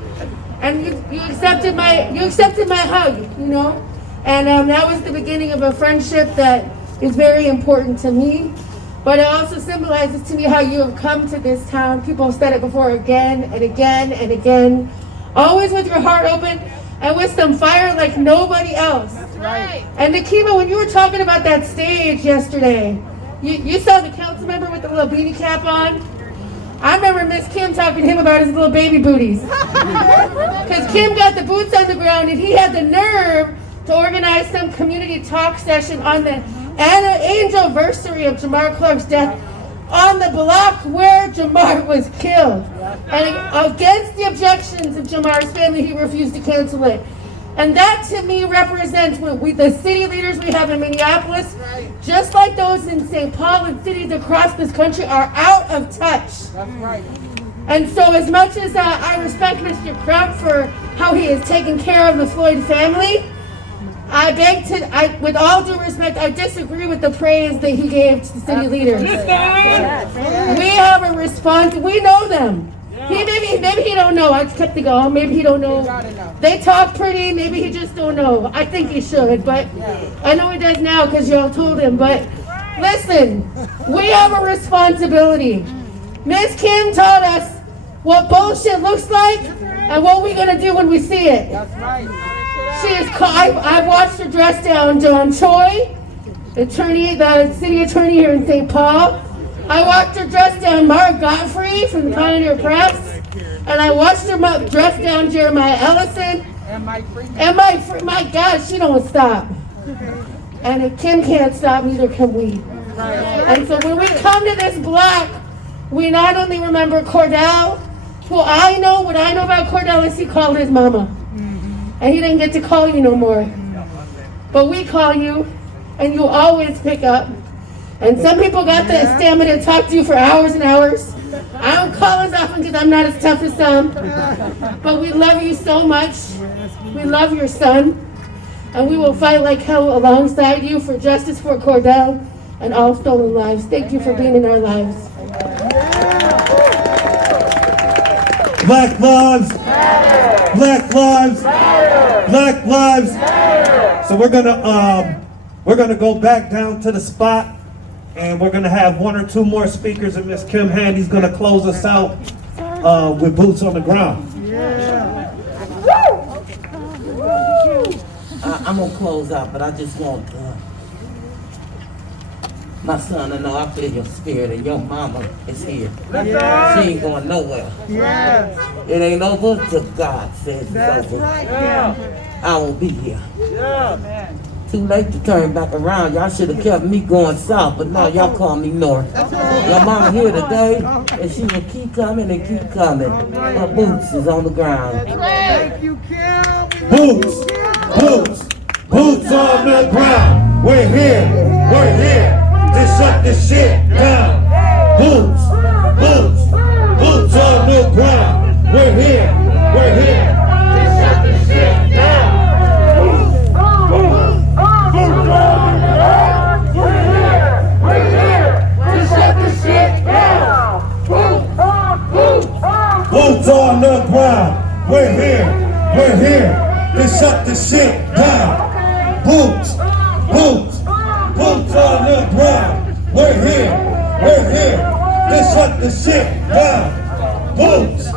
and you accepted my hug, you know, and that was the beginning of a friendship that is very important to me. But it also symbolizes to me how you have come to this town. People have said it before, again and again and again, always with your heart open and with some fire like nobody else. That's right. And Nikema, when you were talking about that stage yesterday, you saw the council member with the little beanie cap on. I remember Miss Kim talking to him about his little baby booties. Because Kim got the boots on the ground and he had the nerve to organize some community talk session on the anniversary of Jamar Clark's death on the block where Jamar was killed. And against the objections of Jamar's family, he refused to cancel it. And that to me represents the city leaders we have in Minneapolis, just like those in St. Paul and cities across this country, are out of touch. That's right. And so as much as I respect Mr. Crump for how he has taken care of the Floyd family, with all due respect, I disagree with the praise that he gave to the city leaders. We have a response. We know them. Maybe he don't know. I kept it going. Maybe he don't know. They talk pretty. Maybe he just don't know. I think he should, but I know he does now because y'all told him. But listen, we have a responsibility. Miss Kim taught us what bullshit looks like and what we're gonna do when we see it. That's right. I've watched her dress down John Choi, the city attorney here in St. Paul. I watched her dress down Mark Godfrey from the Pioneer Press, and I watched her dress down Jeremiah Ellison. And Mike Freeman. And my God, she don't stop. And if Kim can't stop, neither can we. And so when we come to this block, we not only remember Cordale, who what I know about Cordale is he called his mama. And he didn't get to call you no more. But we call you, and you always pick up. And some people got the stamina to talk to you for hours and hours. I don't call as often because I'm not as tough as some. But we love you so much. We love your son. And we will fight like hell alongside you for justice for Cordale and all stolen lives. Thank you for being in our lives. Black lives matter. Black lives matter. Black lives matter. So we're gonna go back down to the spot, and we're gonna have one or two more speakers, and Miss Kim Handy's gonna close us out with boots on the ground. I'm gonna close out, but I just want my son to know I feel your spirit, and your mama is here. She ain't going nowhere. Yes. It ain't over till God says That's it's over. right. Yeah. I will be here. Yeah. Too late to turn back around. Y'all should have kept me going south, but now y'all call me north. Your mama here today, and she will keep coming and keep coming. Her boots is on the ground. Thank you, Kim. Boots, boots, Boots on the ground. We're here to shut this shit down. Boots on the ground. We're here to shut this shit down. Boots on the ground. We're here to shut this shit down. Boots on the ground. We're here to shut the shit down. Boots on the ground. We're here to shut the shit down. Boots.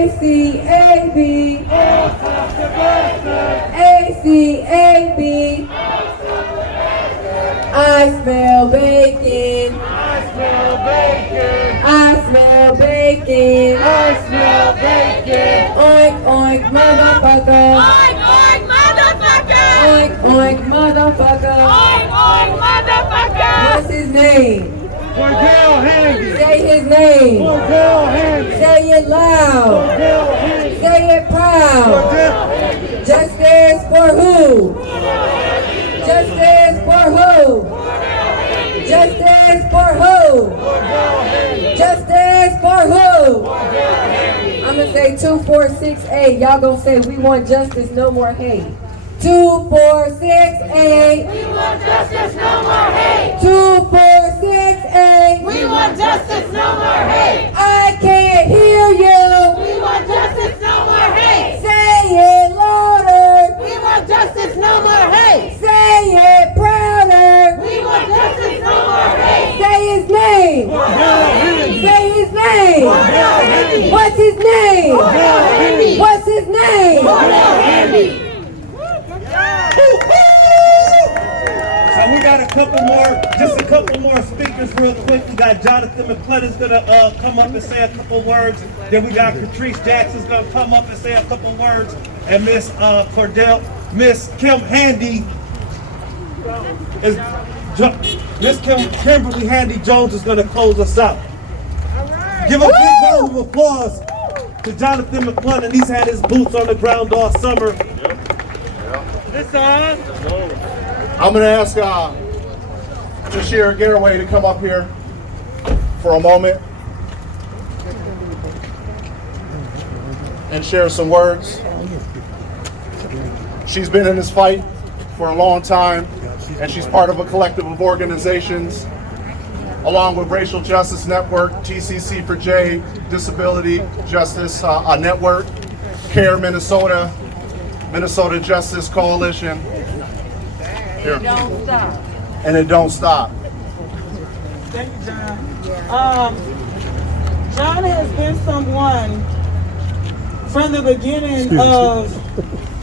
ACAB. ACAB. I smell bacon. I smell bacon. I smell bacon. I smell bacon. Oink oink motherfucker. Oink oink motherfucker. Oink oink motherfucker. Oink oink motherfucker. What's his name? Cordale Handy. Say his name. Cordale Handy. Say it loud. Cordale Handy. Say it proud. Cordale. Justice for who? Justice for who? Justice for who? Justice for who? I'm gonna say 2468. Y'all gonna say we want justice, no more hate. 2468. We want justice, no more hate. 2468. We want justice, no more hate. I can't hear you. We want justice, no more hate. Say it louder. We want justice, no more hate. Say it prouder. We want justice, no more hate. Say his name. Say his name. What's his name? What's his name? Cordale Handy. So we got just a couple more speakers real quick. We got Jonathan McClellan's gonna come up and say a couple words. Then we got Patrice Jackson's gonna come up and say a couple words. And Miss Kim Handy is Miss Kimberly Handy Jones is gonna close us out. Give a big round of applause to Jonathan McClellan. He's had his boots on the ground all summer. This on? I'm going to ask Jashira Garraway to come up here for a moment and share some words. She's been in this fight for a long time, and she's part of a collective of organizations along with Racial Justice Network, TCC for J, Disability Justice Network, CARE Minnesota, Minnesota Justice Coalition. Here. It don't stop. And it don't stop. Thank you, John. John has been someone from the beginning of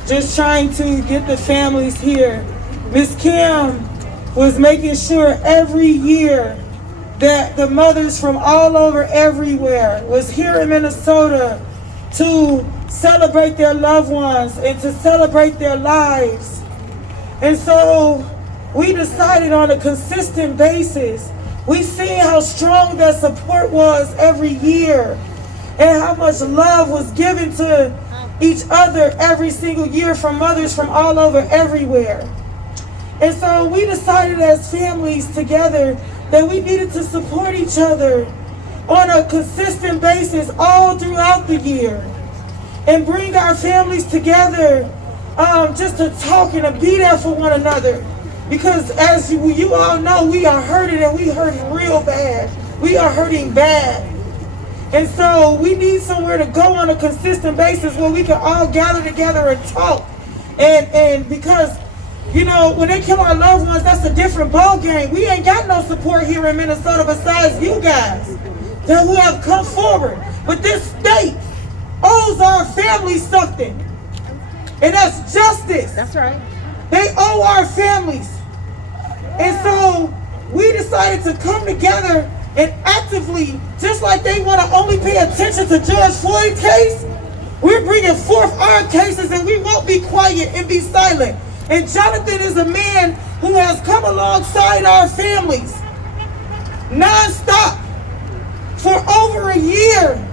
just trying to get the families here. Miss Kim was making sure every year that the mothers from all over everywhere was here in Minnesota to celebrate their loved ones and to celebrate their lives. And so we decided on a consistent basis. We seen how strong that support was every year and how much love was given to each other every single year from mothers from all over everywhere. And so we decided as families together that we needed to support each other on a consistent basis all throughout the year and bring our families together just to talk and to be there for one another. Because as you all know, we are hurting, and we hurting real bad. We are hurting bad. And so we need somewhere to go on a consistent basis where we can all gather together and talk. And because, you know, when they kill our loved ones, that's a different ball game. We ain't got no support here in Minnesota besides you guys who have come forward. But this state owes our families something. And that's justice. That's right. They owe our families. And so we decided to come together and actively, just like they want to only pay attention to George Floyd's case, we're bringing forth our cases, and we won't be quiet and be silent. And Jonathan is a man who has come alongside our families non-stop for over a year.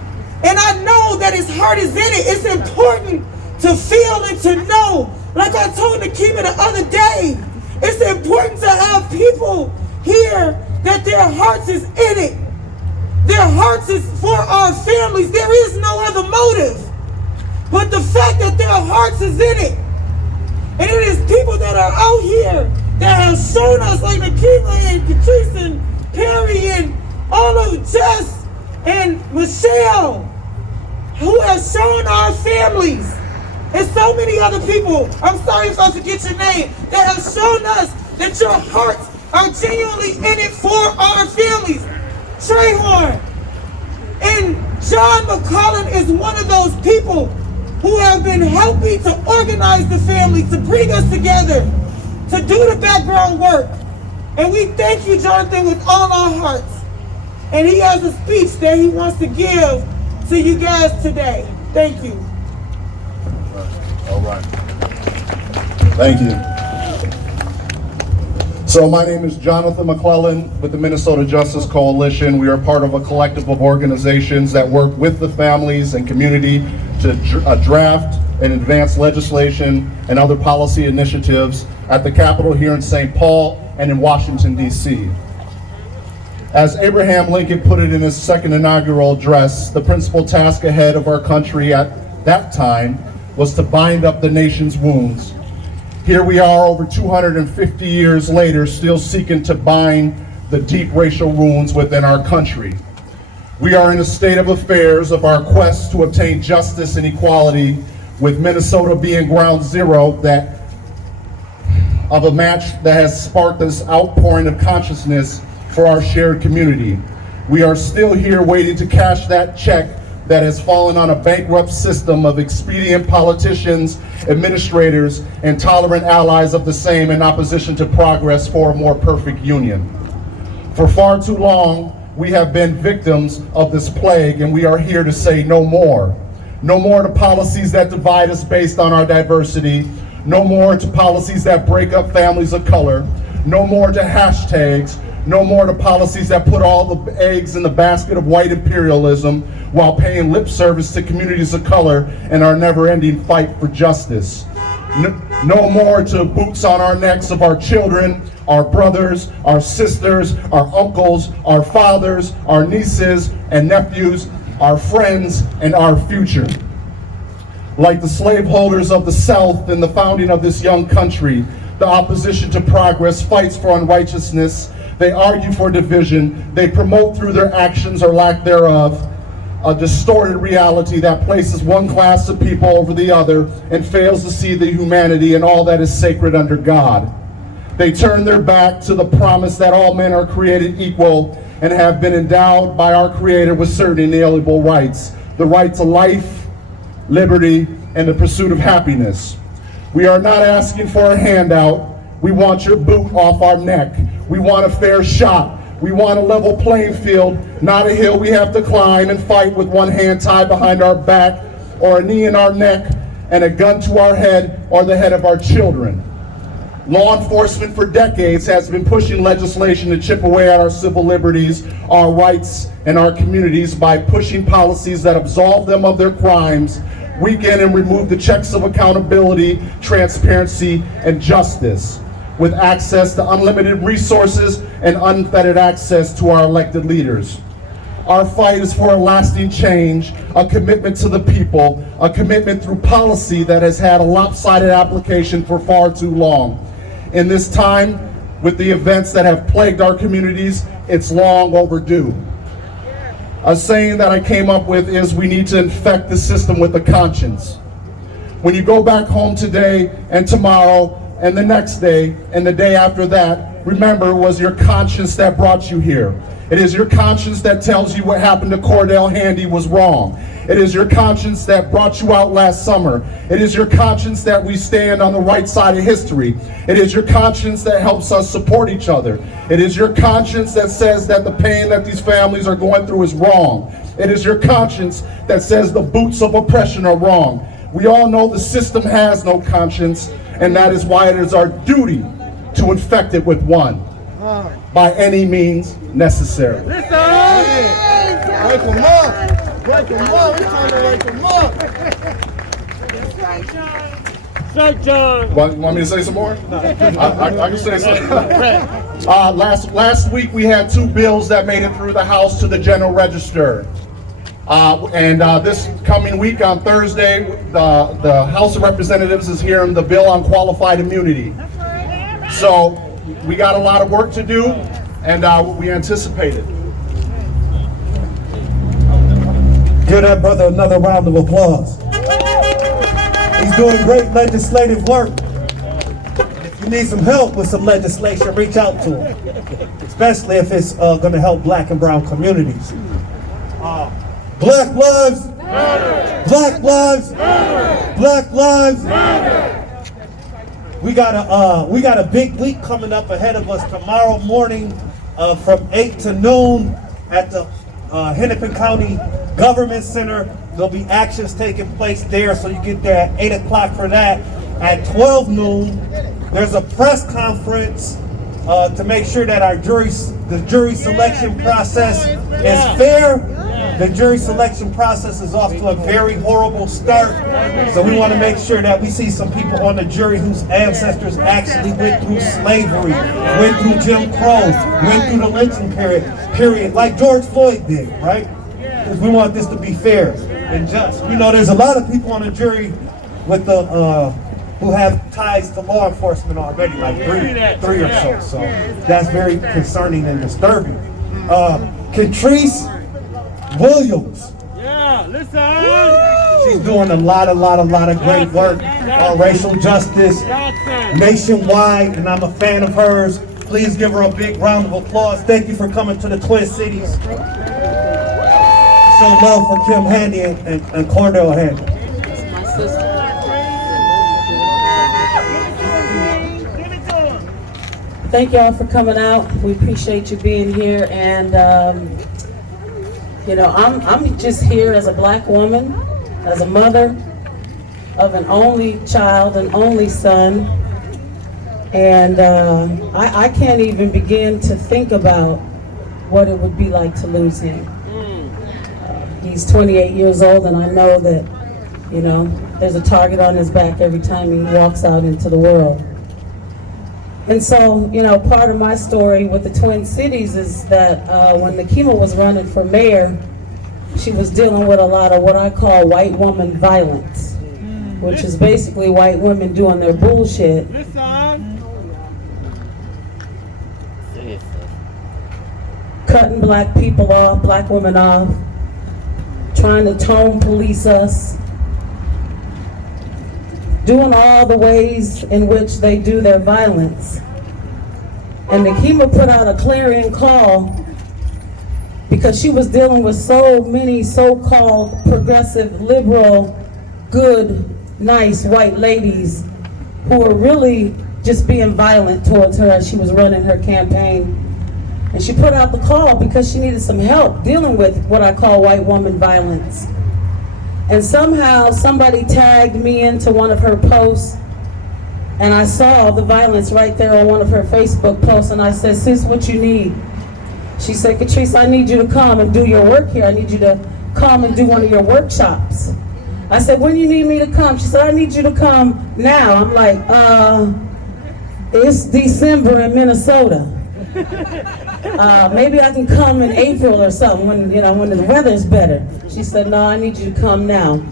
And I know that his heart is in it. It's important to feel and to know. Like I told Nikema the other day, it's important to have people here that their hearts is in it. Their hearts is for our families. There is no other motive. But the fact that their hearts is in it. And it is people that are out here that have shown us, like Nikema and Patrice and Perry and all of Jess and Michelle, who have shown our families, and so many other people, I'm sorry if I forget your name, that have shown us that your hearts are genuinely in it for our families. Trayhorn and John McClellan is one of those people who have been helping to organize the family, to bring us together, to do the background work. And we thank you, Jonathan, with all our hearts. And he has a speech that he wants to give to you guys today. Thank you. All right. Thank you. So my name is Jonathan McClellan with the Minnesota Justice Coalition. We are part of a collective of organizations that work with the families and community to draft and advance legislation and other policy initiatives at the Capitol here in St. Paul and in Washington, D.C. As Abraham Lincoln put it in his second inaugural address, the principal task ahead of our country at that time was to bind up the nation's wounds. Here we are over 250 years later, still seeking to bind the deep racial wounds within our country. We are in a state of affairs of our quest to obtain justice and equality, with Minnesota being ground zero of a match that has sparked this outpouring of consciousness for our shared community. We are still here waiting to cash that check that has fallen on a bankrupt system of expedient politicians, administrators, and tolerant allies of the same in opposition to progress for a more perfect union. For far too long, we have been victims of this plague, and we are here to say no more. No more to policies that divide us based on our diversity. No more to policies that break up families of color. No more to hashtags. No more to policies that put all the eggs in the basket of white imperialism while paying lip service to communities of color and our never-ending fight for justice. No more to boots on our necks of our children, our brothers, our sisters, our uncles, our fathers, our nieces and nephews, our friends, and our future. Like the slaveholders of the South in the founding of this young country, the opposition to progress fights for unrighteousness. They argue for division. They promote through their actions or lack thereof a distorted reality that places one class of people over the other and fails to see the humanity and all that is sacred under God. They turn their back to the promise that all men are created equal and have been endowed by our Creator with certain inalienable rights. The right to life, liberty, and the pursuit of happiness. We are not asking for a handout. We want your boot off our neck. We want a fair shot. We want a level playing field, not a hill we have to climb and fight with one hand tied behind our back or a knee in our neck and a gun to our head or the head of our children. Law enforcement for decades has been pushing legislation to chip away at our civil liberties, our rights, and our communities by pushing policies that absolve them of their crimes, weaken and remove the checks of accountability, transparency, and justice, with access to unlimited resources and unfettered access to our elected leaders. Our fight is for a lasting change, a commitment to the people, a commitment through policy that has had a lopsided application for far too long. In this time, with the events that have plagued our communities, it's long overdue. A saying that I came up with is we need to infect the system with a conscience. When you go back home today and tomorrow and the next day and the day after that, remember it was your conscience that brought you here. It is your conscience that tells you what happened to Cordale Handy was wrong. It is your conscience that brought you out last summer. It is your conscience that we stand on the right side of history. It is your conscience that helps us support each other. It is your conscience that says that the pain that these families are going through is wrong. It is your conscience that says the boots of oppression are wrong. We all know the system has no conscience, and that is why it is our duty to infect it with one, by any means necessary. Wake them up! Wake them up! We're trying to wake them up! That's right, John. Straight John! Want me to say some more? I can say something. Last week we had two bills that made it through the House to the General Register. This coming week on Thursday, the House of Representatives is hearing the bill on qualified immunity. So we got a lot of work to do, and we anticipate it. Give that brother another round of applause. He's doing great legislative work. If you need some help with some legislation, reach out to him, especially if it's going to help black and brown communities. Black lives matter. Black lives matter. Black lives matter. We got a big week coming up ahead of us tomorrow morning from 8 to noon at the Hennepin County Government Center. There'll be actions taking place there, so you get there at 8 o'clock for that. At 12 noon, there's a press conference to make sure that the jury selection process is fair. The jury selection process is off to a very horrible start, so we want to make sure that we see some people on the jury whose ancestors actually went through slavery, went through Jim Crow, went through the lynching period, like George Floyd did, right? Because we want this to be fair and just. You know, there's a lot of people on the jury with who have ties to law enforcement already, like three or so. So that's very concerning and disturbing. Catrice Williams. Yeah, listen. She's doing a lot of great work on racial justice nationwide, and I'm a fan of hers. Please give her a big round of applause. Thank you for coming to the Twin Cities. show love for Kim Handy and Cordale Handy. My sister. Thank y'all for coming out. We appreciate you being here, and you know, I'm just here as a black woman, as a mother of an only child, an only son, and I can't even begin to think about what it would be like to lose him. He's 28 years old, and I know that, you know, there's a target on his back every time he walks out into the world. And so, you know, part of my story with the Twin Cities is that when Nakima was running for mayor, she was dealing with a lot of what I call white woman violence, which is basically white women doing their bullshit. Cutting black people off, black women off, trying to tone police us, doing all the ways in which they do their violence. And Nakima put out a clarion call because she was dealing with so many so-called progressive, liberal, good, nice white ladies who were really just being violent towards her as she was running her campaign. And she put out the call because she needed some help dealing with what I call white woman violence. And somehow somebody tagged me into one of her posts, and I saw the violence right there on one of her Facebook posts, and I said, sis, what you need? She said, Catrice, I need you to come and do your work here. I need you to come and do one of your workshops. I said, when you need me to come? She said, I need you to come now. I'm like, it's December in Minnesota. Maybe I can come in April or something when, you know, when the weather's better. She said, no, I need you to come now.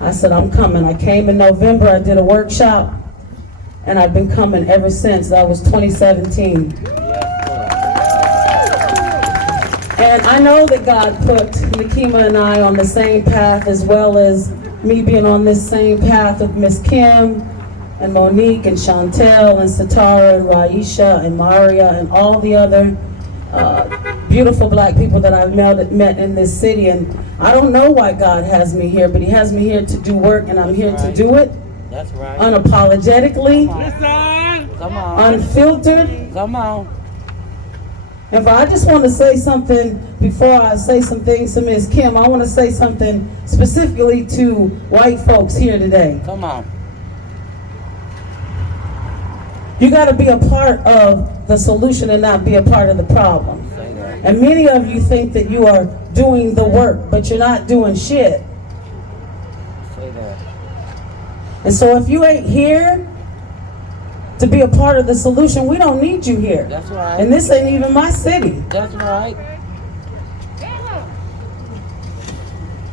I said, I'm coming. I came in November, I did a workshop, and I've been coming ever since. That was 2017. And I know that God put Nakima and I on the same path, as well as me being on this same path with Miss Kim and Monique and Chantel and Satara and Raisha and Maria and all the other beautiful black people that I've met in this city. And I don't know why God has me here, but he has me here to do work, and I'm here to do it. That's right. Unapologetically. Come on. Unfiltered. Come on. And I just want to say something before I say some things to Ms. Kim. I want to say something specifically to white folks here today. Come on. You got to be a part of the solution and not be a part of the problem. And many of you think that you are doing the work, but you're not doing shit. Say that. And so if you ain't here to be a part of the solution, we don't need you here. That's right. And this ain't even my city. That's right.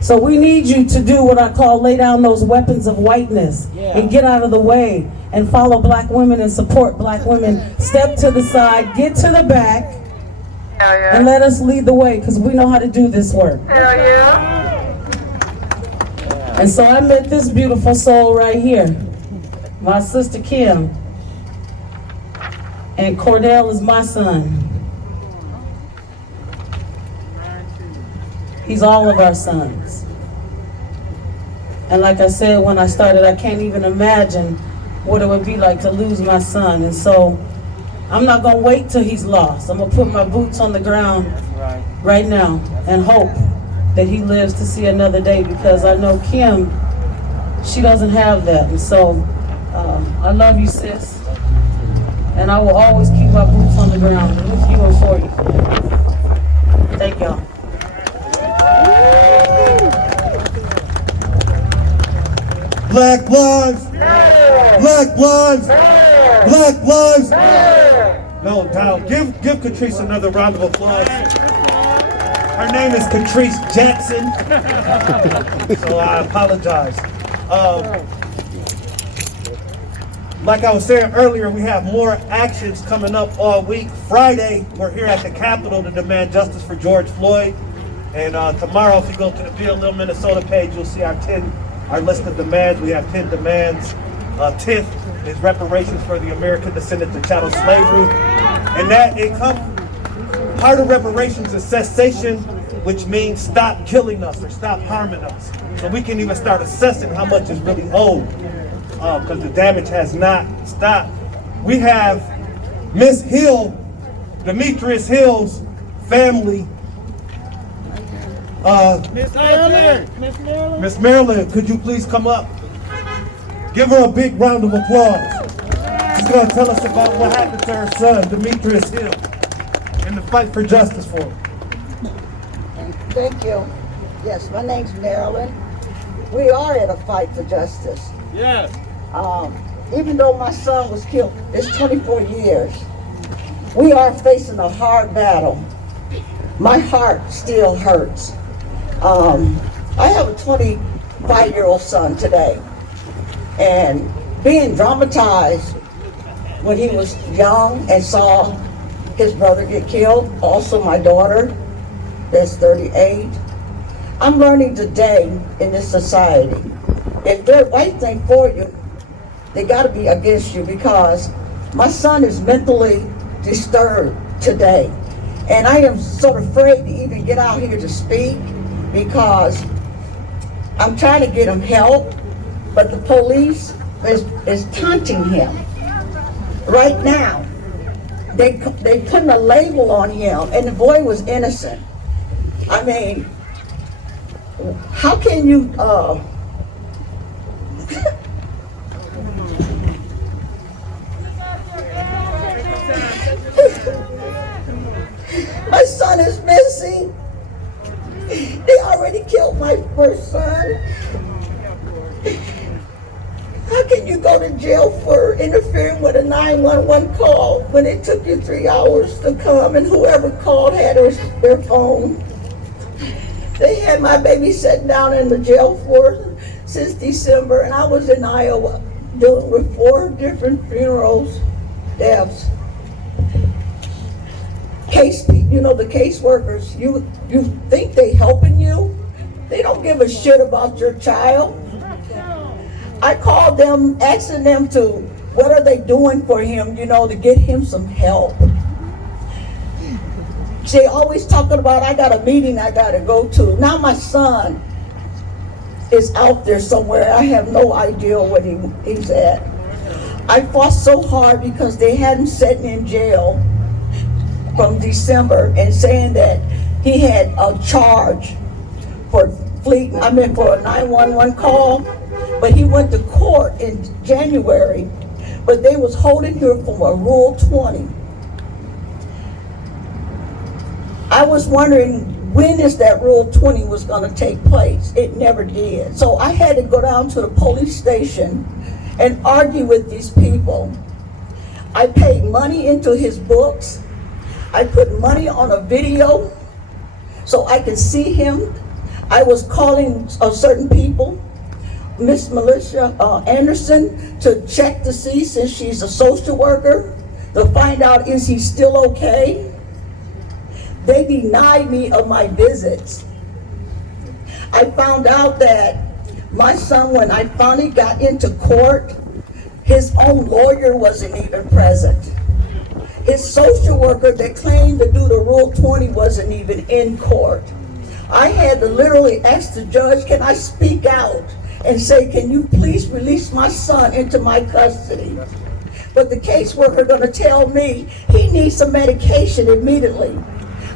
So we need you to do what I call lay down those weapons of whiteness and get out of the way and follow black women and support black women. Step to the side, get to the back, and let us lead the way, because we know how to do this work. Hell yeah. And so I met this beautiful soul right here, my sister Kim. And Cordale is my son. He's all of our sons. And like I said when I started, I can't even imagine what it would be like to lose my son. And so I'm not gonna wait till he's lost. I'm gonna put my boots on the ground right now and hope that he lives to see another day, because I know Kim, she doesn't have that. And so I love you, sis. And I will always keep my boots on the ground with you and for you. Thank y'all. Black lives, black lives, black lives. No doubt. Give Catrice another round of applause. Her name is Catrice Jackson, so I apologize. Like I was saying earlier, we have more actions coming up all week. Friday, we're here at the Capitol to demand justice for George Floyd. And tomorrow, if you go to the Be a Little Minnesota page, you'll see our list of demands. We have 10 demands. 10th is reparations for the American descendants of chattel slavery. And that part of reparations is cessation which means stop killing us or stop harming us. So we can even start assessing how much is really owed, because the damage has not stopped. We have Miss Hill, Demetrius Hill's family. Miss Maryland. Miss Maryland. Miss Maryland, could you please come up? Give her a big round of applause. She's going to tell us about what happened to her son, Demetrius Hill, and the fight for justice for him. Thank you. Yes, my name's Marilyn. We are at a fight for justice. Yes. Even though my son was killed, it's 24 years. We are facing a hard battle. My heart still hurts. I have a 25-year-old son today, and being dramatized when he was young and saw his brother get killed, also my daughter, that's 38. I'm learning today in this society, if they're right thing for you, they gotta be against you, because my son is mentally disturbed today. And I am sort of afraid to even get out here to speak, because I'm trying to get him help, but the police is taunting him. Right now, they putting a label on him, and the boy was innocent. I mean, how can you, my son is missing. They already killed my first son. How can you go to jail for interfering with a 911 call when it took you 3 hours to come, and whoever called had their phone? They had my baby sitting down in the jail for since December, and I was in Iowa dealing with 4 different funerals, deaths. The caseworkers, you think they helping you? They don't give a shit about your child. I called them, asking them what are they doing for him, to get him some help. They always talking about, I got a meeting I gotta go to. Now my son is out there somewhere. I have no idea what he's at. I fought so hard because they had him sitting in jail from December and saying that he had a charge for for a 911 call, but he went to court in January, but they was holding him from a Rule 20. I was wondering when is that Rule 20 was going to take place. It never did. So I had to go down to the police station and argue with these people. I paid money into his books. I put money on a video so I could see him. I was calling certain people, Miss Melissa Anderson, to check to see, since she's a social worker, to find out is he still okay. They denied me of my visits. I found out that my son, when I finally got into court, his own lawyer wasn't even present. His social worker that claimed to do the Rule 20 wasn't even in court. I had to literally ask the judge, can I speak out and say, can you please release my son into my custody? But the caseworker gonna tell me he needs some medication immediately.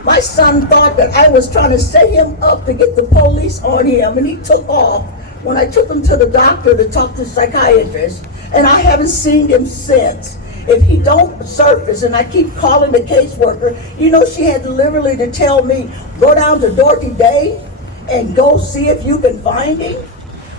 My son thought that I was trying to set him up to get the police on him, and he took off when I took him to the doctor to talk to the psychiatrist, and I haven't seen him since. If he don't surface, and I keep calling the caseworker, she had literally to tell me, go down to Dorothy Day and go see if you can find him.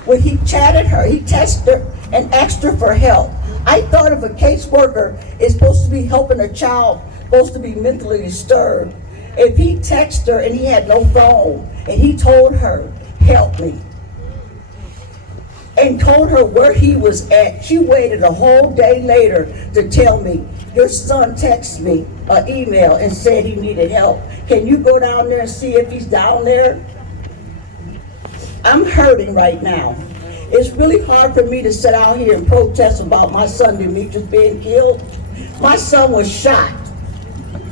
When he chatted her, he texted her and asked her for help. I thought if a caseworker is supposed to be helping a child, supposed to be mentally disturbed, if he texted her and he had no phone, and he told her, help me, and told her where he was at, she waited a whole day later to tell me, your son texted me an email and said he needed help. Can you go down there and see if he's down there? I'm hurting right now. It's really hard for me to sit out here and protest about my son Demetrius being killed. My son was shot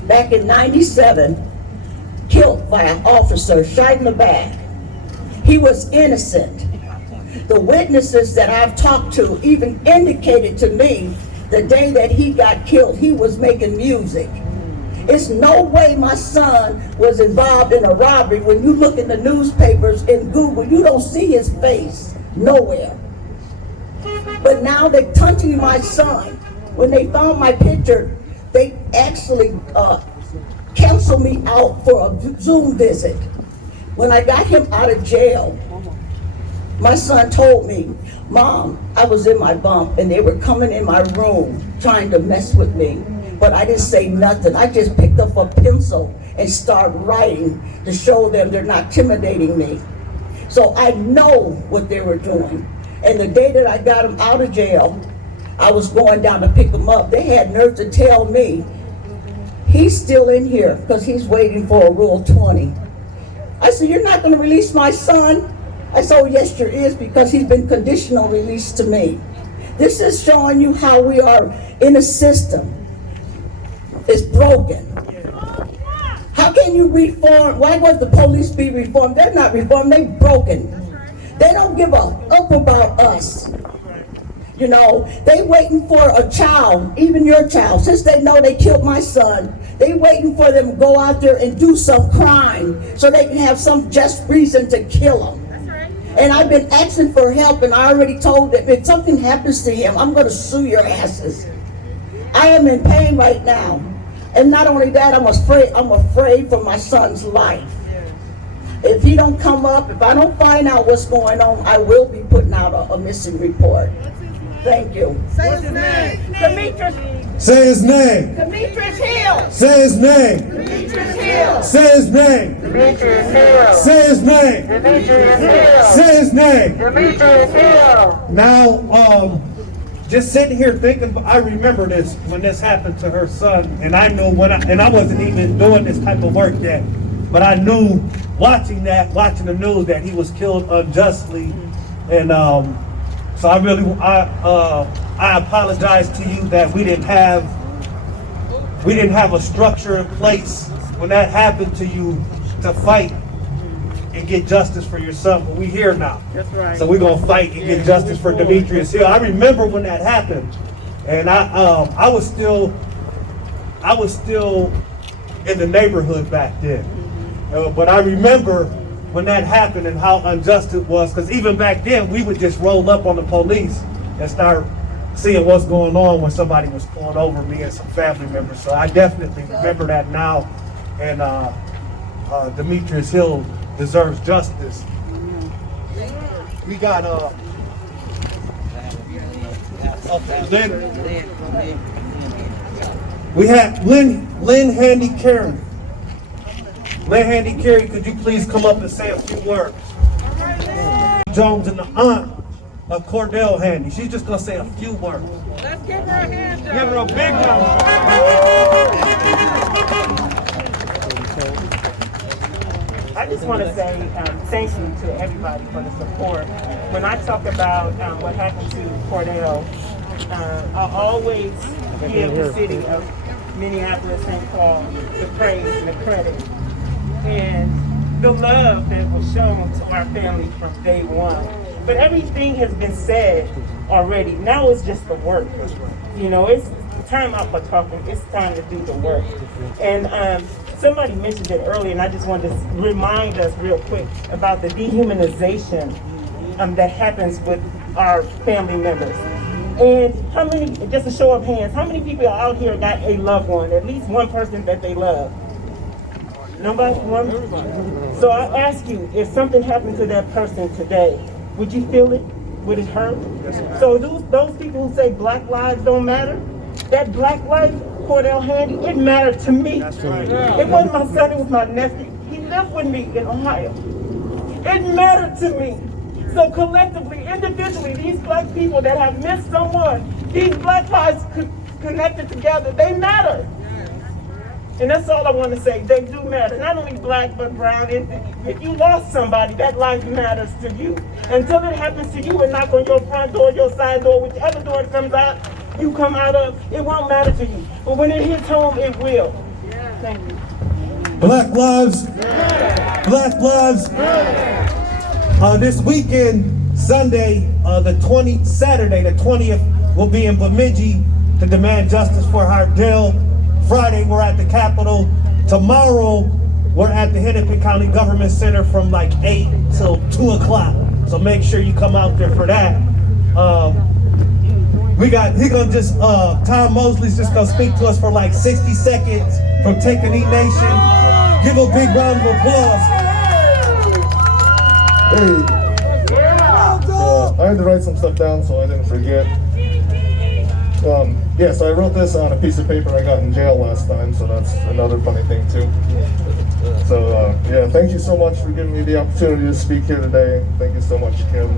back in '97, killed by an officer, shot in the back. He was innocent. The witnesses that I've talked to even indicated to me the day that he got killed, he was making music. It's no way my son was involved in a robbery. When you look in the newspapers and Google, you don't see his face nowhere. But now they're taunting my son. When they found my picture, they actually canceled me out for a Zoom visit. When I got him out of jail, my son told me, "Mom, I was in my bump and they were coming in my room trying to mess with me, but I didn't say nothing. I just picked up a pencil and started writing to show them they're not intimidating me." So I know what they were doing. And the day that I got him out of jail, I was going down to pick him up. They had nerve to tell me, "He's still in here because he's waiting for a Rule 20. I said, "You're not going to release my son?" I said, "Oh, yes, there is, because he's been conditional released to me." This is showing you how we are in a system. It's broken. How can you reform? Why would the police be reformed? They're not reformed, they're broken. They don't give a up about us. You know, they waiting for a child, even your child, since they know they killed my son, they waiting for them to go out there and do some crime so they can have some just reason to kill him. And I've been asking for help, and I already told them, if something happens to him, I'm going to sue your asses. I am in pain right now. And not only that, I'm afraid for my son's life. If he don't come up, if I don't find out what's going on, I will be putting out a missing report. Thank you. Say his name. Demetrius. Say his name. Demetrius Hill. Say his name. Demetrius Hill. Say his name. Demetrius Hill. Say his name. Demetrius Hill. Say his name. Demetrius Hill. Now, just sitting here thinking, I remember this when this happened to her son, and I knew and I wasn't even doing this type of work yet, but I knew watching the news that he was killed unjustly, and so I apologize to you that we didn't have a structure in place when that happened to you to fight and get justice for your son. But we here now. That's right. So we're gonna fight and get justice for Demetrius Hill. I remember when that happened, and I was still in the neighborhood back then. But I remember when that happened and how unjust it was, because even back then we would just roll up on the police and start seeing what's going on when somebody was pulling over me and some family members. So I definitely remember that now, and Demetrius Hill deserves justice. We got we have Lynn Handy Karen. Lynn Handy Carey, could you please come up and say a few words? Jones and the aunt of Cordale Handy. She's just gonna say a few words. Let's give her a hand. Give her a big I just want to say thank you to everybody for the support. When I talk about what happened to Cordale, I always give the city of Minneapolis, St. Paul the praise and the credit and the love that was shown to our family from day one. But everything has been said already. Now it's just the work. You know, it's time out for talking. It's time to do the work. And somebody mentioned it earlier, and I just wanted to remind us real quick about the dehumanization that happens with our family members. And how many, just a show of hands, how many people out here got a loved one, at least one person that they love? Nobody? One? So I ask you, if something happened to that person today, would you feel it? Would it hurt? So those people who say black lives don't matter, that black life, Cordale Handy, it mattered to me. It wasn't my son, it was my nephew. He lived with me in Ohio. It mattered to me. So collectively, individually, these black people that have missed someone, these black lives connected together, they matter. And that's all I want to say. They do matter. Not only black, but brown. If you lost somebody, that life matters to you. Until it happens to you and knock on your front door, your side door, whichever door it comes out, you come out of, it won't matter to you. But when it hits home, it will. Thank you. Black lives. Black lives. This weekend, Saturday, the 20th, we'll be in Bemidji to demand justice for Cordale. Friday, we're at the Capitol. Tomorrow, we're at the Hennepin County Government Center from like 8 till 2 o'clock. So make sure you come out there for that. Tom Mosley's just gonna speak to us for like 60 seconds from Take a Knee Nation. Give a big round of applause. I had to write some stuff down so I didn't forget. So I wrote this on a piece of paper I got in jail last time, so that's another funny thing too. So thank you so much for giving me the opportunity to speak here today. Thank you so much, Kim.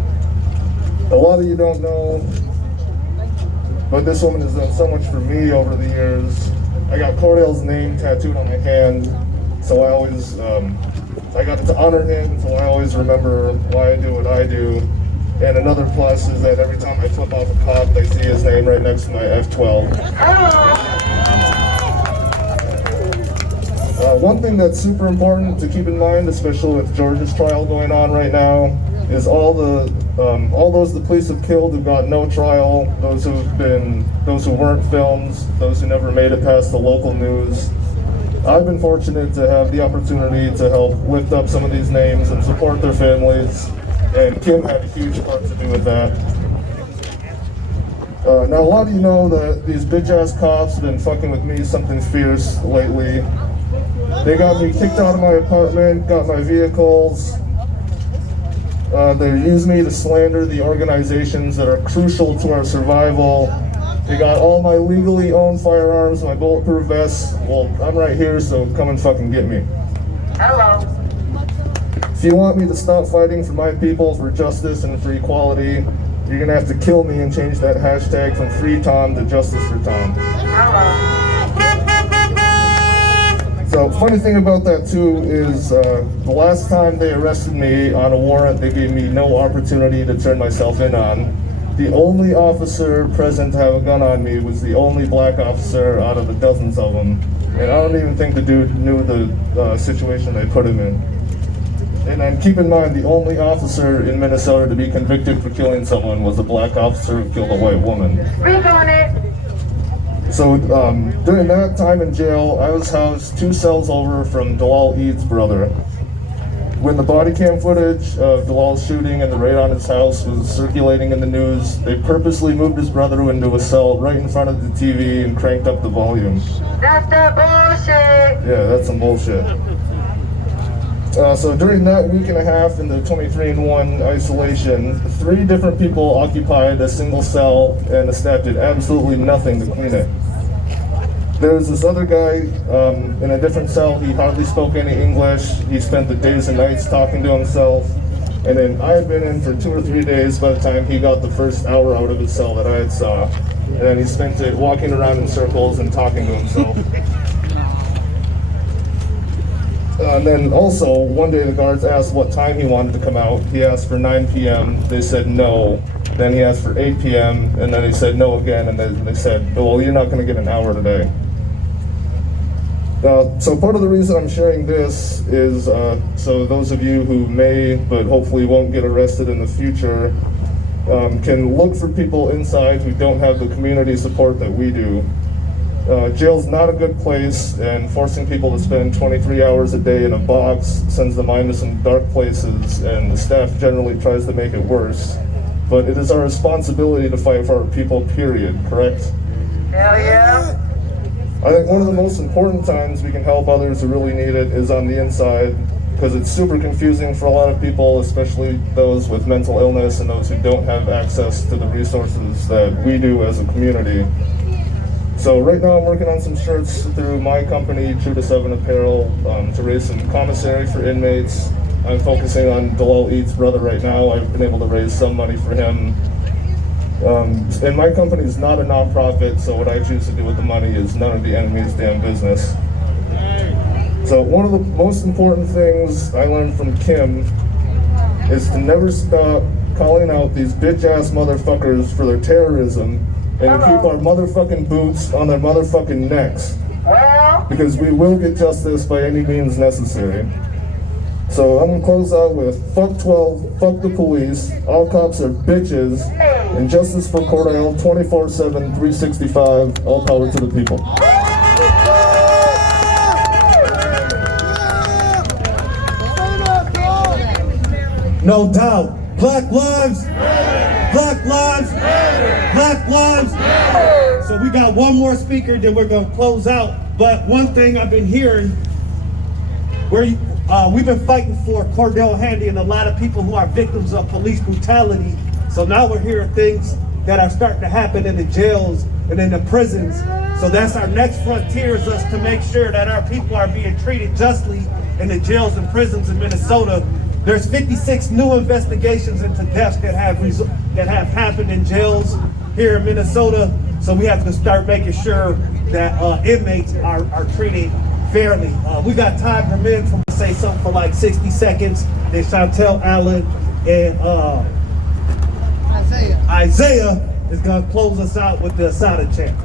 A lot of you don't know, but this woman has done so much for me over the years. I got Cordale's name tattooed on my hand, so I always, I got to honor him, so I always remember why I do what I do. And another plus is that every time I flip off a cop, I see his name right next to my F-12. One thing that's super important to keep in mind, especially with George's trial going on right now, is all those the police have killed who got no trial, those who weren't filmed, those who never made it past the local news. I've been fortunate to have the opportunity to help lift up some of these names and support their families, and Kim had a huge part to do with that. Now a lot of you know that these bitch-ass cops have been fucking with me something fierce lately. They got me kicked out of my apartment, got my vehicles. They use me to slander the organizations that are crucial to our survival. They got all my legally owned firearms, my bulletproof vests. Well, I'm right here, so come and fucking get me. Hello. If you want me to stop fighting for my people, for justice and for equality, you're gonna have to kill me and change that hashtag from Free Tom to Justice for Tom. So, funny thing about that too is the last time they arrested me on a warrant, they gave me no opportunity to turn myself in on. The only officer present to have a gun on me was the only black officer out of the dozens of them. And I don't even think the dude knew the situation they put him in. And then keep in mind, the only officer in Minnesota to be convicted for killing someone was a black officer who killed a white woman. Speak on it. So during that time in jail, I was housed 2 cells over from Dalal Eid's brother. When the body cam footage of Dalal's shooting and the raid on his house was circulating in the news, they purposely moved his brother into a cell right in front of the TV and cranked up the volume. That's that bullshit. Yeah, that's some bullshit. So during that week and a half in the 23-in-1 isolation, 3 different people occupied a single cell and the staff did absolutely nothing to clean it. There was this other guy in a different cell. He hardly spoke any English. He spent the days and nights talking to himself. And then I had been in for 2 or 3 days by the time he got the first hour out of his cell that I had saw. And then he spent it walking around in circles and talking to himself. And then also, one day the guards asked what time he wanted to come out. He asked for 9 p.m. They said no. Then he asked for 8 p.m. and then he said no again. And they said, well, you're not going to get an hour today. So part of the reason I'm sharing this is so those of you who may, but hopefully won't get arrested in the future, can look for people inside who don't have the community support that we do. Jail's not a good place, and forcing people to spend 23 hours a day in a box sends the mind to some dark places, and the staff generally tries to make it worse. But it is our responsibility to fight for our people, period, correct? Hell yeah. I think one of the most important times we can help others who really need it is on the inside, because it's super confusing for a lot of people, especially those with mental illness and those who don't have access to the resources that we do as a community. So right now I'm working on some shirts through my company, True to 7 Apparel, to raise some commissary for inmates. I'm focusing on Dalal Eid's brother right now. I've been able to raise some money for him. And my company is not a nonprofit, so what I choose to do with the money is none of the enemy's damn business. So one of the most important things I learned from Kim is to never stop calling out these bitch-ass motherfuckers for their terrorism and to keep our motherfucking boots on their motherfucking necks. Well, because we will get justice by any means necessary. So I'm gonna close out with fuck 12, fuck the police, all cops are bitches, and justice for Cordale 24/7, 365, all power to the people. No doubt. Black lives, black lives, black lives. So we got one more speaker, then we're gonna close out. But one thing I've been hearing, we've been fighting for Cordale Handy and a lot of people who are victims of police brutality. So now we're hearing things that are starting to happen in the jails and in the prisons. So that's our next frontier, is us to make sure that our people are being treated justly in the jails and prisons in Minnesota. There's 56 new investigations into deaths that have happened in jails here in Minnesota. So we have to start making sure that inmates are treated fairly. We got Todd Vermin to say something for like 60 seconds. Then Chantel Allen and Isaiah is gonna close us out with the Asada chant.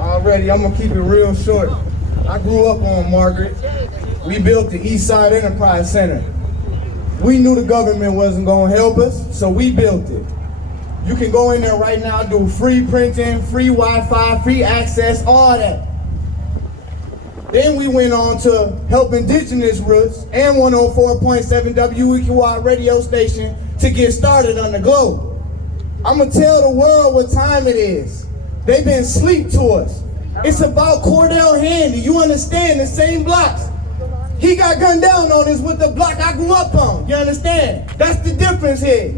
Already, I'm gonna keep it real short. I grew up on Margaret. We built the East Side Enterprise Center. We knew the government wasn't gonna help us, so we built it. You can go in there right now, do free printing, free Wi-Fi, free access, all that. Then we went on to help indigenous roots and 104.7 WEQR radio station to get started on the globe. I'm gonna tell the world what time it is. They've been asleep to us. It's about Cordale Handy. You understand? The same blocks. He got gunned down on is with the block I grew up on. You understand? That's the difference here.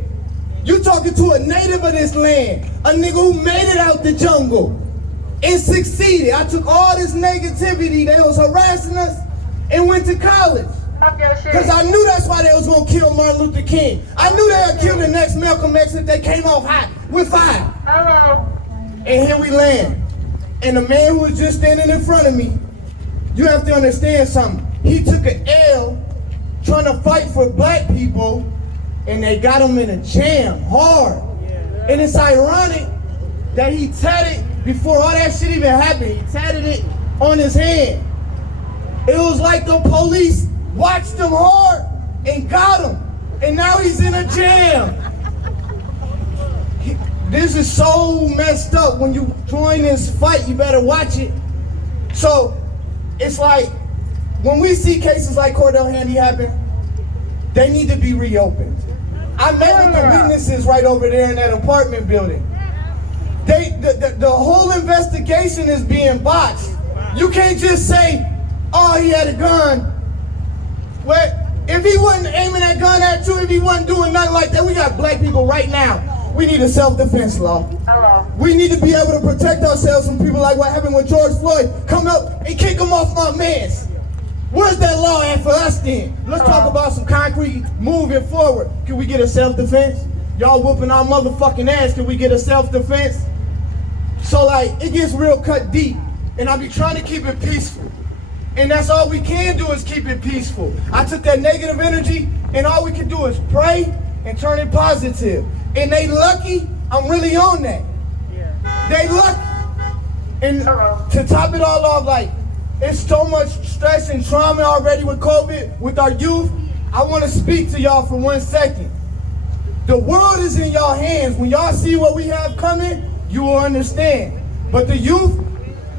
You talking to a native of this land, a nigga who made it out the jungle and succeeded. I took all this negativity that was harassing us and went to college. Because I knew that's why they was going to kill Martin Luther King. I knew they would kill the next Malcolm X if they came off hot with fire. Hello. And here we land. And the man who was just standing in front of me, you have to understand something. He took an L trying to fight for black people, and they got him in a jam hard. And it's ironic that he tatted, before all that shit even happened, he tatted it on his hand. It was like the police watched him hard and got him. And now he's in a jam. This is so messed up. When you join this fight, you better watch it. So it's like, when we see cases like Cordale Handy happen, they need to be reopened. I met with the witnesses right over there in that apartment building. The whole investigation is being botched. You can't just say, oh, he had a gun. Well, if he wasn't aiming that gun at you, if he wasn't doing nothing like that, we got black people right now. We need a self-defense law. We need to be able to protect ourselves from people like what happened with George Floyd. Come up and kick him off my mans. Where's that law at for us then? Let's talk about some concrete moving forward. Can we get a self-defense? Y'all whooping our motherfucking ass. Can we get a self-defense? So like, it gets real cut deep. And I be trying to keep it peaceful. And that's all we can do is keep it peaceful. I took that negative energy and all we can do is pray and turn it positive. And they lucky, I'm really on that. They lucky. And to top it all off, like, it's so much stress and trauma already with COVID, with our youth. I want to speak to y'all for 1 second. The world is in y'all hands. When y'all see what we have coming, you will understand. But the youth,